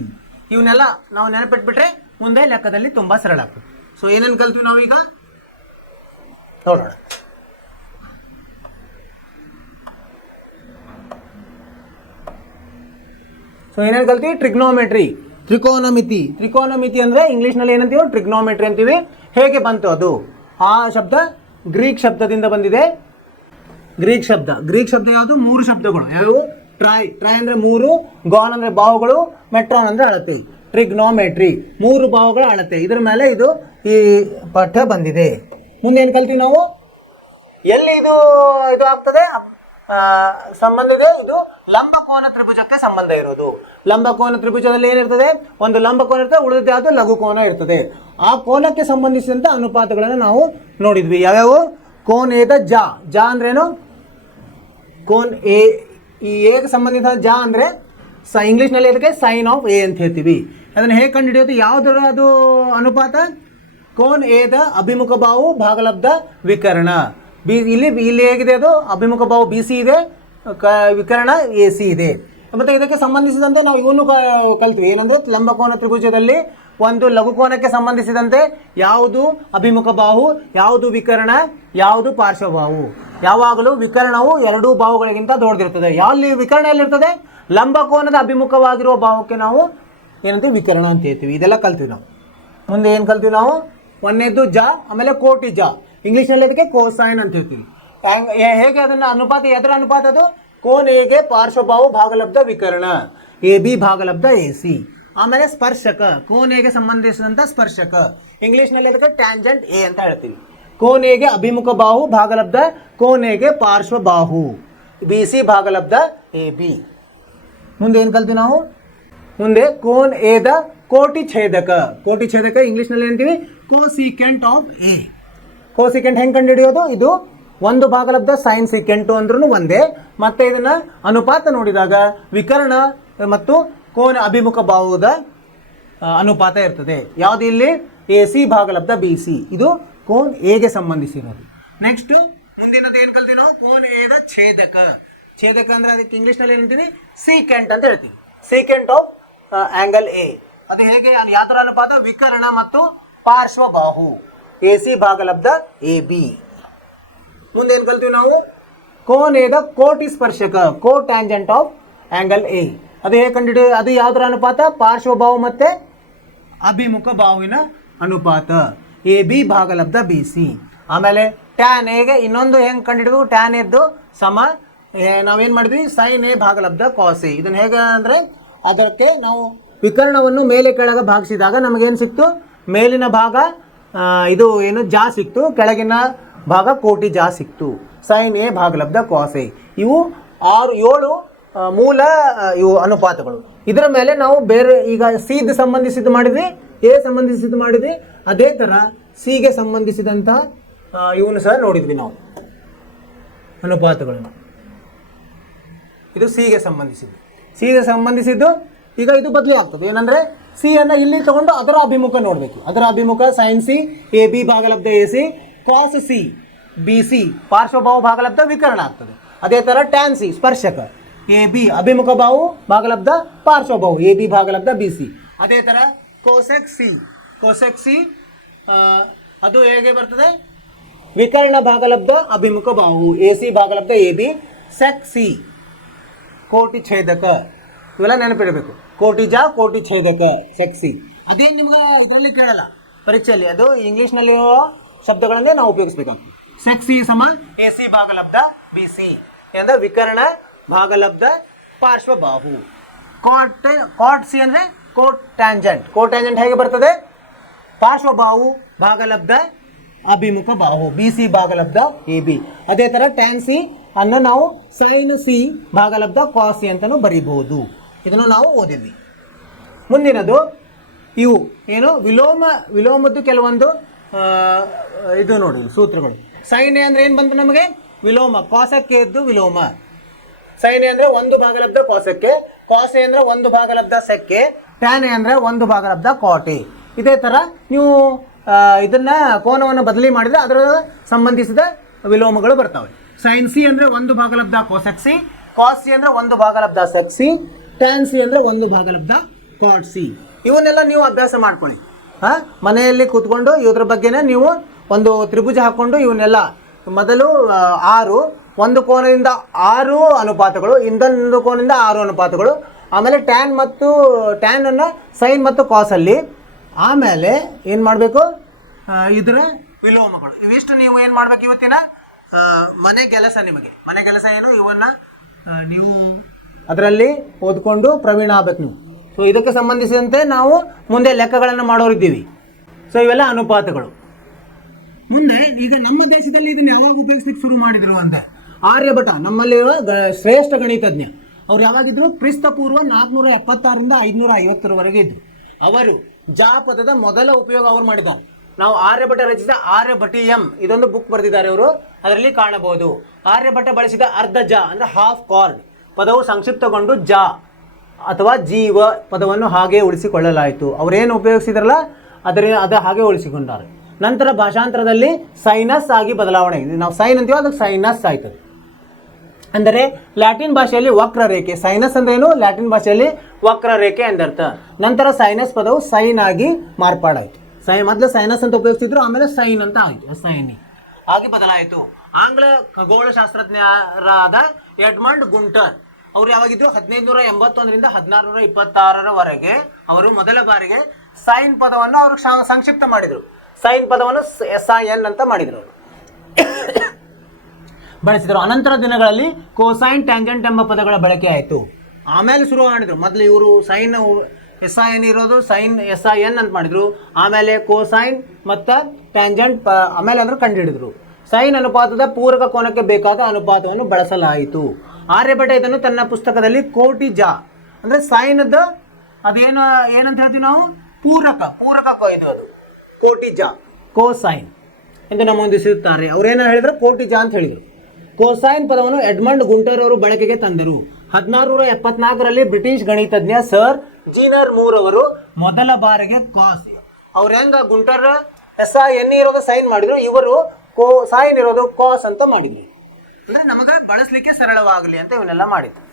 ಇವನ್ನೆಲ್ಲ ನಾವು ನೆನಪಿಟ್ಬಿಟ್ರೆ ಮುಂದೆ ಲೆಕ್ಕದಲ್ಲಿ ತುಂಬ ಸರಳ ಆಗ್ತದೆ. ಸೊ ಏನೇನು ಕಲ್ತೀವಿ ನಾವೀಗ ನೋಡೋಣ. ಸೊ ಏನೇನು ಕಲ್ತೀವಿ? ಟ್ರಿಗ್ನೋಮೆಟ್ರಿ, ತ್ರಿಕೋನಮಿತಿ. ತ್ರಿಕೋನಮಿತಿ ಅಂದರೆ ಇಂಗ್ಲೀಷ್ನಲ್ಲಿ ಏನಂತೀವಿ? ಟ್ರಿಗ್ನೋಮೆಟ್ರಿ ಅಂತೀವಿ. ಹೇಗೆ ಬಂತು ಅದು? ಆ ಶಬ್ದ ಗ್ರೀಕ್ ಶಬ್ದದಿಂದ ಬಂದಿದೆ. ಗ್ರೀಕ್ ಶಬ್ದ ಯಾವುದು? ಮೂರು ಶಬ್ದಗಳು ಯಾವುವು? ಟ್ರೈ ಅಂದರೆ ಮೂರು, ಗಾನ್ ಅಂದರೆ ಬಾಹುಗಳು, ಮೆಟ್ರಾನ್ ಅಂದರೆ ಅಳತೆ. ಟ್ರಿಗ್ನೋಮೆಟ್ರಿ ಮೂರು ಬಾಹುಗಳ ಅಳತೆ. ಇದರ ಮೇಲೆ ಇದು ಈ ಪಾಠ ಬಂದಿದೆ. ಮುಂದೆ ಏನು ಕಲ್ತೀವಿ ನಾವು? ಎಲ್ಲಿ ಇದು ಆಗ್ತದೆ ಸಂಬಂಧ ಇದೆ? ಇದು ಲಂಬಕೋನ ತ್ರಿಭುಜಕ್ಕೆ ಸಂಬಂಧ ಇರೋದು. ಲಂಬಕೋನ ತ್ರಿಭುಜದಲ್ಲಿ ಏನಿರ್ತದೆ? ಒಂದು ಲಂಬಕೋನ ಇರ್ತದೆ, ಉಳಿದ ಯಾವುದು ಲಘು ಕೋನ ಇರ್ತದೆ. ಆ ಕೋನಕ್ಕೆ ಸಂಬಂಧಿಸಿದಂಥ ಅನುಪಾತಗಳನ್ನು ನಾವು ನೋಡಿದ್ವಿ. ಯಾವ್ಯಾವು? ಕೋನ್ ಎದ ಜಾ ಅಂದ್ರೇನು? Cone A. ಈ ಎಗೆ ಸಂಬಂಧಿಸಿದ ಜಾ ಅಂದರೆ ಇಂಗ್ಲೀಷ್ನಲ್ಲಿ ಅದಕ್ಕೆ ಸೈನ್ ಆಫ್ ಎ ಅಂತ ಹೇಳ್ತೀವಿ. ಅದನ್ನು ಹೇಗೆ ಕಂಡುಹಿಡಿಯೋದು? ಯಾವುದರ ಅದು ಅನುಪಾತ? ಕೋನ್ ಎದ ಅಭಿಮುಖ ಬಾಹು ಭಾಗಲಬ್ಧ ವಿಕರ್ಣ. ಇಲ್ಲಿ ಹೇಗಿದೆ? ಅದು ಅಭಿಮುಖ ಬಾಹು ಬಿ ಸಿ ಇದೆ, ವಿಕರ್ಣ ಎ ಸಿ ಇದೆ. ಮತ್ತು ಇದಕ್ಕೆ ಸಂಬಂಧಿಸಿದಂತೆ ನಾವು ಇವನು ಕಲ್ತೀವಿ. ಏನಂದರೆ ಲಂಬಕೋನ ತ್ರಿಭುಜದಲ್ಲಿ ಒಂದು ಲಘುಕೋನಕ್ಕೆ ಸಂಬಂಧಿಸಿದಂತೆ ಯಾವುದು ಅಭಿಮುಖ ಬಾಹು, ಯಾವುದು ವಿಕರ್ಣ, ಯಾವುದು ಪಾರ್ಶ್ವಬಾಹು. ಯಾವಾಗಲೂ ವಿಕರ್ಣವು ಎರಡೂ ಬಾಹುಗಳಿಗಿಂತ ದೊಡ್ಡದಿರ್ತದೆ. ಯಾವಲ್ಲಿ ವಿಕರ್ಣ ಎಲ್ಲಿರ್ತದೆ? ಲಂಬಕೋನದ ಅಭಿಮುಖವಾಗಿರುವ ಬಾಹುಕ್ಕೆ ನಾವು ಏನಂತೀವಿ? ವಿಕರ್ಣ ಅಂತ ಹೇಳ್ತೀವಿ. ಇದೆಲ್ಲ ಕಲ್ತೀವಿ ನಾವು. ಮುಂದೆ ಏನು ಕಲ್ತೀವಿ ನಾವು? ಒಂದನೇದು ಜ, ಆಮೇಲೆ ಕೋಟಿ ಜ. ಇಂಗ್ಲೀಷ್ನಲ್ಲಿ ಅದಕ್ಕೆ ಕೋಸೈನ್ ಅಂತ ಹೇಳ್ತೀವಿ. ಹೇಗೆ ಅದನ್ನು ಅನುಪಾತ? ಎದರ ಅನುಪಾತ ಅದು? ಕೋನ್ ಎಗೆ ಪಾರ್ಶ್ವಬಾಹು ಭಾಗಲಬ್ಧ ವಿಕರ್ಣ, ಎ ಬಿ ಭಾಗಲಬ್ಧ ಎ ಸಿ. ಆಮೇಲೆ ಸ್ಪರ್ಶಕ, ಕೋನ್ ಎಗೆ ಸಂಬಂಧಿಸಿದಂಥ ಸ್ಪರ್ಶಕ. ಇಂಗ್ಲೀಷ್ನಲ್ಲಿ ಅದಕ್ಕೆ ಟ್ಯಾಂಜೆಂಟ್ ಎ ಅಂತ ಹೇಳ್ತೀವಿ. ಕೋನ್ ಎಗೆ ಅಭಿಮುಖ ಬಾಹು ಭಾಗಲಬ್ಧ ಕೋನ್ ಎಗೆ ಪಾರ್ಶ್ವಬಾಹು, ಬಿ ಸಿ ಭಾಗಲಬ್ಧ ಎ ಬಿ. ಮುಂದೆ ಏನು ಕಲ್ತೀವಿ ನಾವು? ಮುಂದೆ ಕೋನ್ ಎದ ಕೋಟಿ ಛೇದಕ. ಕೋಟಿ ಛೇದಕ ಇಂಗ್ಲೀಷ್ನಲ್ಲಿ ಏನಂತೀವಿ? Cosecant of A. ಕೋಸಿಕೆಂಟ್ ಹೆಂಗೆ ಕಂಡುಹಿಡಿಯೋದು? ಇದು ಒಂದು ಭಾಗಲಬ್ಧ ಸೈನ್ ಸಿಕೆಂಟು ಅಂದ್ರೂ ಒಂದೇ. ಮತ್ತೆ ಇದನ್ನು ಅನುಪಾತ ನೋಡಿದಾಗ ವಿಕರ್ಣ ಮತ್ತು ಕೋನ ಅಭಿಮುಖ ಬಾಹುದ ಅನುಪಾತ ಇರ್ತದೆ. ಯಾವುದು ಇಲ್ಲಿ? ಎ ಸಿ ಭಾಗಲಬ್ಧ ಬಿ ಸಿ. ಇದು ಕೋನ್ ಎಗೆ ಸಂಬಂಧಿಸಿರೋದು. ನೆಕ್ಸ್ಟ್ ಮುಂದಿನದು ಏನು ಕಲ್ತೀವಿ ನಾವು? ಕೋನ್ ಎದ ಛೇದಕ. ಛೇದಕ ಅಂದರೆ ಅದಕ್ಕೆ ಇಂಗ್ಲೀಷ್ನಲ್ಲಿ ಏನಂತೀವಿ? ಸೀಕೆಂಟ್ ಅಂತ ಹೇಳ್ತೀವಿ. Secant of angle A. ಅದು ಹೇಗೆ? ಯಾವ ಥರ ಅನುಪಾತ? ವಿಕರ್ಣ ಮತ್ತು ಪಾರ್ಶ್ವಬಾಹು, ಎ ಸಿ ಭಾಗಲಬ್ಧ ಎ ಬಿ. ಮುಂದೆ ಏನು ಕಲ್ತೀವಿ ನಾವು? ಕೋನ್ ಎದ ಕೋಟಿ ಸ್ಪರ್ಶಕ, ಕೋ ಟ್ಯಾಂಜೆಂಟ್ ಆಫ್ ಆಂಗಲ್ ಎ. ಅದು ಹೇಗೆ ಕಂಡುಹಿಡಿಯೋದು? ಅದು ಯಾವುದರ ಅನುಪಾತ? ಪಾರ್ಶ್ವಬಾಹು ಮತ್ತು ಅಭಿಮುಖ ಬಾಹುವಿನ ಅನುಪಾತ, ಎ ಬಿ ಭಾಗಲಬ್ಧ ಬಿ ಸಿ. ಆಮೇಲೆ ಟ್ಯಾನ್ ಎಗೆ ಇನ್ನೊಂದು ಹೆಂಗೆ ಕಂಡುಹಿಡಿಬೇಕು? ಟ್ಯಾನ್ ಎದ್ದು ಸಮ ನಾವೇನು ಮಾಡಿದ್ವಿ? ಸೈನ್ ಎ ಭಾಗಲಬ್ಧ ಕಾಸ್ ಎ. ಇದನ್ನು ಹೇಗೆ ಅಂದರೆ ಅದಕ್ಕೆ ನಾವು ವಿಕರ್ಣವನ್ನು ಮೇಲೆ ಕೆಳಗೆ ಭಾಗಿಸಿದಾಗ ನಮಗೇನು ಸಿಕ್ತು? ಮೇಲಿನ ಭಾಗ ಇದು ಏನು ಜಾ ಸಿಕ್ತು, ಕೆಳಗಿನ ಭಾಗ ಕೋಟಿ ಜಾ ಸಿಕ್ತು. ಸೈನ್ ಎ ಭಾಗಲಬ್ಧ ಕಾಸ್ ಎ. ಇವು 7 ಮೂಲ ಇವು ಅನುಪಾತಗಳು. ಇದರ ಮೇಲೆ ನಾವು ಬೇರೆ ಈಗ ಸಿಗೆ ಸಂಬಂಧಿಸಿದ್ದು ಮಾಡಿದ್ವಿ, ಎ ಸಂಬಂಧಿಸಿದ್ದು ಮಾಡಿದ್ವಿ. ಅದೇ ಥರ ಸಿಗೆ ಸಂಬಂಧಿಸಿದಂಥ ಇವನು ಸಹ ನೋಡಿದ್ವಿ ನಾವು ಅನುಪಾತಗಳನ್ನು. ಇದು ಸಿಗೆ ಸಂಬಂಧಿಸಿದ್ದು. ಈಗ ಇದು ಬದಲಿ ಆಗ್ತದೆ. ಏನಂದರೆ ಸಿ ಅನ್ನು ಇಲ್ಲಿ ತಗೊಂಡು ಅದರ ಅಭಿಮುಖ ನೋಡಬೇಕು. ಅದರ ಅಭಿಮುಖ ಸೈನ್ ಸಿ ಎ ಬಿ ಭಾಗಲಬ್ಧ A C, cos C B C ಪಾರ್ಶ್ವಬಾಹು ಭಾಗಲಬ್ಧ ವಿಕರ್ಣ ಆಗ್ತದೆ. ಅದೇ ಥರ ಟ್ಯಾನ್ ಸಿ ಸ್ಪರ್ಶಕ, ಎ ಬಿ ಅಭಿಮುಖ ಬಾಹು ಭಾಗಲಬ್ಧ ಪಾರ್ಶ್ವಬಾಹು ಎ ಬಿ ಭಾಗಲಬ್ಧ ಬಿ ಸಿ. ಅದೇ ಥರ ಕೋಸೆಕ್ ಸಿ ಅದು ಹೇಗೆ ಬರ್ತದೆ? ವಿಕರ್ಣ ಭಾಗಲಬ್ಧ ಅಭಿಮುಖ ಬಾಹು ಎ ಸಿ ಭಾಗಲಬ್ಧ ಎ ಬಿ. ಸೆಕ್ ಸಿ ಕೋಟಿ ಛೇದಕ. ಇವೆಲ್ಲ ನೆನಪಿಡಬೇಕು. ಕೋಟಿ ಜಾ ಕೋಟಿ ಛೇದಕ ಸೆಕ್ ಸಿ. ಅದೇನು ನಿಮ್ಗೆ ಇದರಲ್ಲಿ ಕೇಳಲ್ಲ ಪರೀಕ್ಷೆಯಲ್ಲಿ. ಅದು ಇಂಗ್ಲೀಷ್ನಲ್ಲಿರುವ ಶಬ್ದಗಳನ್ನೇ ನಾವು ಉಪಯೋಗಿಸ್ಬೇಕಾಗ್ತದೆ. ಸೆಕ್ ಸಿ ಸಮ ಎ ಸಿ ಭಾಗಲಬ್ಧ ಬಿ ಸಿ ಅಂದರೆ ವಿಕರ್ಣ ಭಾಗಲಬ್ಧ ಪಾರ್ಶ್ವಬಾಹು. ಕಾಟ್ ಸಿ ಅಂದರೆ ಕೋಟ್ ಟ್ಯಾಂಜೆಂಟ್ ಹೇಗೆ ಬರ್ತದೆ? ಪಾರ್ಶ್ವಬಾಹು ಭಾಗಲಬ್ಧ ಅಭಿಮುಖ ಬಾಹು ಬಿ ಸಿ ಭಾಗಲಬ್ಧ ಎ ಬಿ. ಅದೇ ಥರ ಟ್ಯಾನ್ ಸಿ ಅನ್ನು ನಾವು ಸೈನ್ ಸಿ ಭಾಗಲಬ್ಧ ಕಾಸ್ ಸಿ ಅಂತಲೂ ಬರೀಬಹುದು. ಇದನ್ನು ನಾವು ಓದಿದ್ವಿ. ಮುಂದಿನದು ಇವು ಏನು ವಿಲೋಮದ್ದು ಕೆಲವೊಂದು ಇದು ನೋಡಿ ಸೂತ್ರಗಳು. ಸೈನ್ ಎ ಅಂದರೆ ಏನು ಬಂತು ನಮಗೆ? ವಿಲೋಮ, ಕಾಸಕ್ಕೆ ಎದ್ದು ವಿಲೋಮ. ಸೈನ್ ಎ ಅಂದ್ರೆ 1 ಭಾಗಲಬ್ಧ ಕಾಸಕ್ಕೆ, ಕಾಸ್ ಎ ಅಂದ್ರೆ 1 ಭಾಗಲಬ್ಧ ಸೆಕ್ಕೆ, ಟ್ಯಾನ್ ಎ ಅಂದ್ರೆ 1 ಭಾಗಲಬ್ಧ ಕಾಟ್ ಎ. ಇದೇ ತರ ನೀವು ಇದನ್ನ ಕೋನವನ್ನು ಬದಲಿ ಮಾಡಿದ್ರೆ ಅದರ ಸಂಬಂಧಿಸಿದ ವಿಲೋಮಗಳು ಬರ್ತವೆ. ಸೈನ್ ಸಿ ಅಂದ್ರೆ 1 ಭಾಗಲಬ್ಧ ಕೋಸೆಕ್ ಸಿ, ಕಾಸ್ ಸಿ ಅಂದ್ರೆ 1 ಭಾಗಲಬ್ಧ ಸೆಕ್ ಸಿ, ಟ್ಯಾನ್ ಸಿ ಅಂದ್ರೆ 1 ಭಾಗಲಬ್ಧ ಕಾಟ್ ಸಿ. ಇವನ್ನೆಲ್ಲ ನೀವು ಅಭ್ಯಾಸ ಮಾಡ್ಕೊಳ್ಳಿ. ಮನೆಯಲ್ಲಿ ಕೂತ್ಕೊಂಡು ಇದ್ರ ಬಗ್ಗೆನೇ ನೀವು ಒಂದು ತ್ರಿಭುಜ ಹಾಕ್ಕೊಂಡು ಇವನ್ನೆಲ್ಲ ಮೊದಲು 6 ಒಂದು ಕೋನದಿಂದ 6 ಅನುಪಾತಗಳು, ಇನ್ನೊಂದು ಕೋನದಿಂದ 6 ಅನುಪಾತಗಳು, ಆಮೇಲೆ ಟ್ಯಾನ್ ಅನ್ನು ಸೈನ್ ಮತ್ತು ಕಾಸಲ್ಲಿ, ಆಮೇಲೆ ಏನು ಮಾಡಬೇಕು ಇದರ ವಿಲೋಮಗಳು. ಇವಿಷ್ಟು ನೀವು ಏನು ಮಾಡಬೇಕು ಇವತ್ತಿನ ಮನೆ ಕೆಲಸ. ನಿಮಗೆ ಮನೆ ಕೆಲಸ ಏನು, ಇವನ್ನ ನೀವು ಅದರಲ್ಲಿ ಓದ್ಕೊಂಡು ಪ್ರವೀಣ ಆಗ್ಬೇಕು ನೀವು. ಸೊ ಇದಕ್ಕೆ ಸಂಬಂಧಿಸಿದಂತೆ ನಾವು ಮುಂದೆ ಲೆಕ್ಕಗಳನ್ನು ಮಾಡೋರಿದ್ದೀವಿ. ಸೊ ಇವೆಲ್ಲ ಅನುಪಾತಗಳು. ಮುಂದೆ ಈಗ ನಮ್ಮ ದೇಶದಲ್ಲಿ ಇದನ್ನು ಯಾವಾಗ ಉಪಯೋಗಿಸ್ಲಿಕ್ಕೆ ಶುರು ಮಾಡಿದ್ರು ಅಂತ, ಆರ್ಯಭಟ ನಮ್ಮಲ್ಲಿರುವ ಶ್ರೇಷ್ಠ ಗಣಿತಜ್ಞ, ಅವ್ರು ಯಾವಾಗಿದ್ರು ಕ್ರಿಸ್ತಪೂರ್ವ 476ರಿಂದ 550ರವರೆಗೆ ಇದ್ರು. ಅವರು ಜಾಪದದ ಮೊದಲ ಉಪಯೋಗ ಅವರು ಮಾಡಿದ್ದಾರೆ. ನಾವು ಆರ್ಯಭಟ ರಚಿಸಿದ ಆರ್ಯಭಟೀಯಂ ಇದೊಂದು ಬುಕ್ ಬರೆದಿದ್ದಾರೆ ಅವರು, ಅದರಲ್ಲಿ ಕಾಣಬಹುದು. ಆರ್ಯಭಟ ಬಳಸಿದ ಅರ್ಧ ಜ ಅಂದ್ರೆ ಹಾಫ್ ಕಾರ್ಡ್ ಪದವು ಸಂಕ್ಷಿಪ್ತಗೊಂಡು ಜ ಅಥವಾ ಜೀವ ಪದವನ್ನು ಹಾಗೆ ಉಳಿಸಿಕೊಳ್ಳಲಾಯಿತು. ಅವರೇನು ಉಪಯೋಗಿಸಿದ್ರಲ್ಲ ಅದು ಹಾಗೆ ಉಳಿಸಿಕೊಂಡಾರೆ. ನಂತರ ಭಾಷಾಂತರದಲ್ಲಿ ಸೈನಸ್ ಆಗಿ ಬದಲಾವಣೆ, ನಾವು ಸೈನ್ ಅಂತೀವೋ ಅದಕ್ಕೆ ಸೈನಸ್ ಆಯ್ತದೆ. ಅಂದರೆ ಲ್ಯಾಟಿನ್ ಭಾಷೆಯಲ್ಲಿ ವಕ್ರರೇಖೆ, ಸೈನಸ್ ಅಂದ್ರೆ ಏನು, ಲ್ಯಾಟಿನ್ ಭಾಷೆಯಲ್ಲಿ ವಕ್ರರೇಖೆ ಎಂದರ್ಥ. ನಂತರ ಸೈನಸ್ ಪದವು ಸೈನ್ ಆಗಿ ಮಾರ್ಪಾಡಾಯಿತು. ಮೊದಲು ಸೈನಸ್ ಅಂತ ಉಪಯೋಗಿಸಿದ್ರು, ಆಮೇಲೆ ಸೈನ್ ಅಂತ ಆಯಿತು, ಸೈನ್ ಆಗಿ ಬದಲಾಯಿತು. ಆಂಗ್ಲ ಖಗೋಳಶಾಸ್ತ್ರಜ್ಞರಾದ ಎಡ್ಮಂಡ್ ಗುಂಟರ್ ಅವರು ಯಾವಾಗಿದ್ರು 1581ರಿಂದ 1626ರವರೆಗೆ ಅವರು ಮೊದಲ ಬಾರಿಗೆ ಸೈನ್ ಪದವನ್ನು ಅವರು ಸಂಕ್ಷಿಪ್ತ ಮಾಡಿದರು. ಸೈನ್ ಪದವನ್ನು SIN ಅಂತ ಮಾಡಿದರು, ಬಳಸಿದರು. ಅನಂತರ ದಿನಗಳಲ್ಲಿ ಕೋಸೈನ್, ಟ್ಯಾಂಜೆಂಟ್ ಎಂಬ ಪದಗಳ ಬಳಕೆ ಆಯಿತು. ಆಮೇಲೆ ಶುರು ಮಾಡಿದ್ರು. ಮೊದಲು ಇವರು ಸೈನ್ SIN ಇರೋದು ಸೈನ್ SIN ಅಂತ ಮಾಡಿದ್ರು. ಆಮೇಲೆ ಕೋಸೈನ್ ಮತ್ತು ಟ್ಯಾಂಜೆಂಟ್ ಆಮೇಲೆ ಅಂದ್ರೆ ಕಂಡುಹಿಡಿದ್ರು. ಸೈನ್ ಅನುಪಾತದ ಪೂರಕ ಕೋನಕ್ಕೆ ಬೇಕಾದ ಅನುಪಾತವನ್ನು ಬಳಸಲಾಯಿತು. ಆರ್ಯಭಟ ಇದನ್ನು ತನ್ನ ಪುಸ್ತಕದಲ್ಲಿ ಕೋಟಿ ಜ ಅಂದ್ರೆ ಸೈನ್ದ ಅದೇನು ಏನಂತ ಹೇಳ್ತೀವಿ ನಾವು, ಪೂರಕ ಇದು, ಅದು ಕೋಟಿ ಜ ಕೋಸೈನ್ ಎಂದು ನಮೂದಿಸುತ್ತಾರೆ. ಅವ್ರೇನ ಹೇಳಿದ್ರು, ಕೋಟಿ ಜ ಅಂತ ಹೇಳಿದರು. ಕೋಸೈನ್ ಪದವನ್ನು ಎಡ್ಮಂಡ್ ಗುಂಟರ್ ಅವರು ಬಳಕೆಗೆ ತಂದರು. 1674ರಲ್ಲಿ ಬ್ರಿಟಿಷ್ ಗಣಿತಜ್ಞ ಸರ್ ಜೀನರ್ ಮೂರ್ ಅವರು ಮೊದಲ ಬಾರಿಗೆ ಕಾಸ್, ಅವ್ರ ಹೆಂಗ ಗುಂಟರ್ SIN ಇರೋದು ಸೈನ್ ಮಾಡಿದ್ರು, ಇವರು ಸೈನ್ ಇರೋದು ಕಾಸ್ ಅಂತ ಮಾಡಿದ್ರು. ಅಂದ್ರೆ ನಮಗ ಬಳಸಲಿಕ್ಕೆ ಸರಳವಾಗಲಿ ಅಂತ ಇವನ್ನೆಲ್ಲ ಮಾಡಿದ್ರು.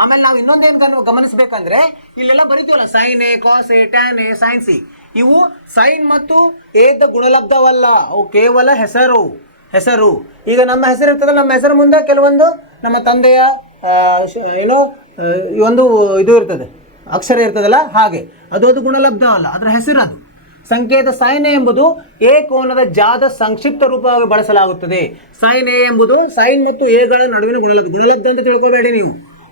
ಆಮೇಲೆ ನಾವು ಇನ್ನೊಂದೇನು ಗಮನಿಸಬೇಕಂದ್ರೆ, ಇಲ್ಲೆಲ್ಲ ಬರೀತೀವಲ್ಲ sine A, cos A, tan A, sine C, ಇವು ಸೈನ್ ಮತ್ತು ಏದ ಗುಣಲಬ್ಧವಲ್ಲ, ಅವು ಕೇವಲ ಹೆಸರು. ಈಗ ನಮ್ಮ ಹೆಸರು ಇರ್ತದಲ್ಲ, ನಮ್ಮ ಹೆಸರು ಮುಂದೆ ಕೆಲವೊಂದು ನಮ್ಮ ತಂದೆಯ ಒಂದು ಇದು ಇರ್ತದೆ, ಅಕ್ಷರ ಇರ್ತದಲ್ಲ, ಹಾಗೆ ಅದು ಗುಣಲಬ್ಧ ಅಲ್ಲ, ಅದರ ಹೆಸರು. ಅದು ಸಂಕೇತ ಸೈನ್ ಎ ಎಂಬುದು ಎ ಕೋನದ ಜಾದ ಸಂಕ್ಷಿಪ್ತ ರೂಪವಾಗಿ ಬಳಸಲಾಗುತ್ತದೆ. ಸೈನ್ ಎ ಎಂಬುದು ಸೈನ್ ಮತ್ತು ಎಗಳ ನಡುವಿನ ಗುಣಲಬ್ಧ ಅಂತ ತಿಳ್ಕೊಬೇಡಿ ನೀವು,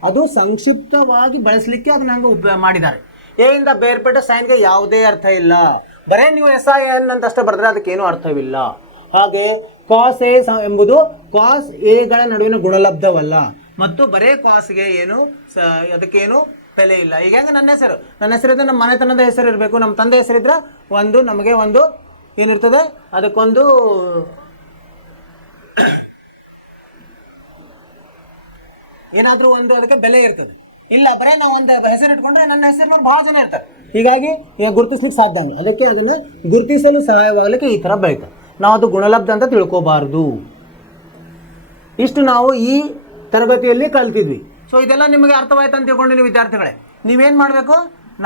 ಅದು ಸಂಕ್ಷಿಪ್ತವಾಗಿ ಬಳಸಲಿಕ್ಕೆ ಅದನ್ನ ಹಂಗೆ ಉಪಯೋಗ ಮಾಡಿದ್ದಾರೆ. ಎ ಇಂದ ಬೇರ್ಪಟ್ಟ ಸೈನ್ಗೆ ಯಾವುದೇ ಅರ್ಥ ಇಲ್ಲ. ಬರೇ ನೀವು SIN ಅಂತಷ್ಟೇ ಬರೆದ್ರೆ ಅದಕ್ಕೇನು ಅರ್ಥವಿಲ್ಲ. ಹಾಗೆ ಕಾಸ್ ಎ ಎಂಬುದು ಕಾಸ್ ಎಗಳ ನಡುವಿನ ಗುಣಲಬ್ಧವಲ್ಲ, ಮತ್ತು ಬರೇ ಕಾಸ್ಗೆ ಏನು ಅದಕ್ಕೇನು ಬೆಲೆ ಇಲ್ಲ. ಈಗ ಹೆಂಗೆ ನನ್ನ ಹೆಸರಿದ್ರೆ ನಮ್ಮ ಮನೆತನದ ಹೆಸರು ಇರಬೇಕು, ನಮ್ಮ ತಂದೆ ಹೆಸರಿದ್ರೆ ನಮಗೆ ಒಂದು ಏನಿರ್ತದೆ, ಅದಕ್ಕೊಂದು ಏನಾದರೂ ಒಂದು ಅದಕ್ಕೆ ಬೆಲೆ ಇರ್ತದೆ. ಇಲ್ಲ ಬರೇ ನಾವು ಒಂದು ಹೆಸರು ಇಟ್ಕೊಂಡ್ರೆ ನನ್ನ ಹೆಸರಿನವ್ರು ಭಾಳ ಜನ ಇರ್ತಾರೆ, ಹೀಗಾಗಿ ಗುರುತಿಸ್ಲಿಕ್ಕೆ ಸಾಧ್ಯ ಇಲ್ಲ. ಅದಕ್ಕೆ ಅದನ್ನು ಗುರುತಿಸಲು ಸಹಾಯವಾಗಲಿಕ್ಕೆ ಈ ಥರ ಬೆಳೀತಾರೆ. ನಾವು ಅದು ಗುಣಲಬ್ಧ ಅಂತ ತಿಳ್ಕೋಬಾರ್ದು. ಇಷ್ಟು ನಾವು ಈ ತರಗತಿಯಲ್ಲಿ ಕಲ್ತಿದ್ವಿ. ಸೊ ಇದೆಲ್ಲ ನಿಮಗೆ ಅರ್ಥವಾಯ್ತು ಅಂತ ತಿಳ್ಕೊಂಡು ನೀವು ವಿದ್ಯಾರ್ಥಿಗಳೇ, ನೀವೇನು ಮಾಡಬೇಕು,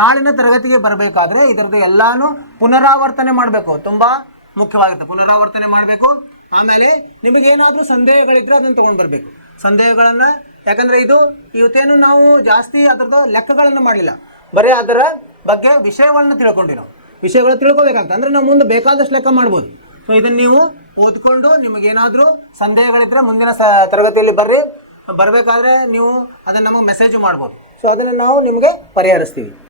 ನಾಳಿನ ತರಗತಿಗೆ ಬರಬೇಕಾದ್ರೆ ಇದರದ್ದು ಎಲ್ಲಾನು ಪುನರಾವರ್ತನೆ ಮಾಡಬೇಕು. ತುಂಬ ಮುಖ್ಯವಾಗಿರುತ್ತೆ, ಪುನರಾವರ್ತನೆ ಮಾಡಬೇಕು. ಆಮೇಲೆ ನಿಮಗೇನಾದರೂ ಸಂದೇಹಗಳಿದ್ರೆ ಅದನ್ನು ತೊಗೊಂಡು ಬರಬೇಕು. ಸಂದೇಹಗಳನ್ನು, ಯಾಕಂದರೆ ಇವತ್ತೇನು ನಾವು ಜಾಸ್ತಿ ಅದರದ್ದು ಲೆಕ್ಕಗಳನ್ನು ಮಾಡಲಿಲ್ಲ, ಬರೀ ಅದರ ಬಗ್ಗೆ ವಿಷಯಗಳನ್ನ ತಿಳ್ಕೊಂಡಿವಿ. ನಾವು ವಿಷಯಗಳು ತಿಳ್ಕೊಬೇಕಾಗ್ತದೆ, ಅಂದರೆ ನಾವು ಮುಂದೆ ಬೇಕಾದಷ್ಟು ಲೆಕ್ಕ ಮಾಡ್ಬೋದು. ಸೊ ಇದನ್ನು ನೀವು ಓದ್ಕೊಂಡು ನಿಮಗೇನಾದರೂ ಸಂದೇಹಗಳಿದ್ರೆ ಮುಂದಿನ ತರಗತಿಯಲ್ಲಿ ಬರಬೇಕಾದ್ರೆ ನೀವು ಅದನ್ನು ನಮಗೆ ಮೆಸೇಜ್ ಮಾಡ್ಬೋದು. ಸೊ ಅದನ್ನು ನಾವು ನಿಮಗೆ ಪರಿಹರಿಸ್ತೀವಿ.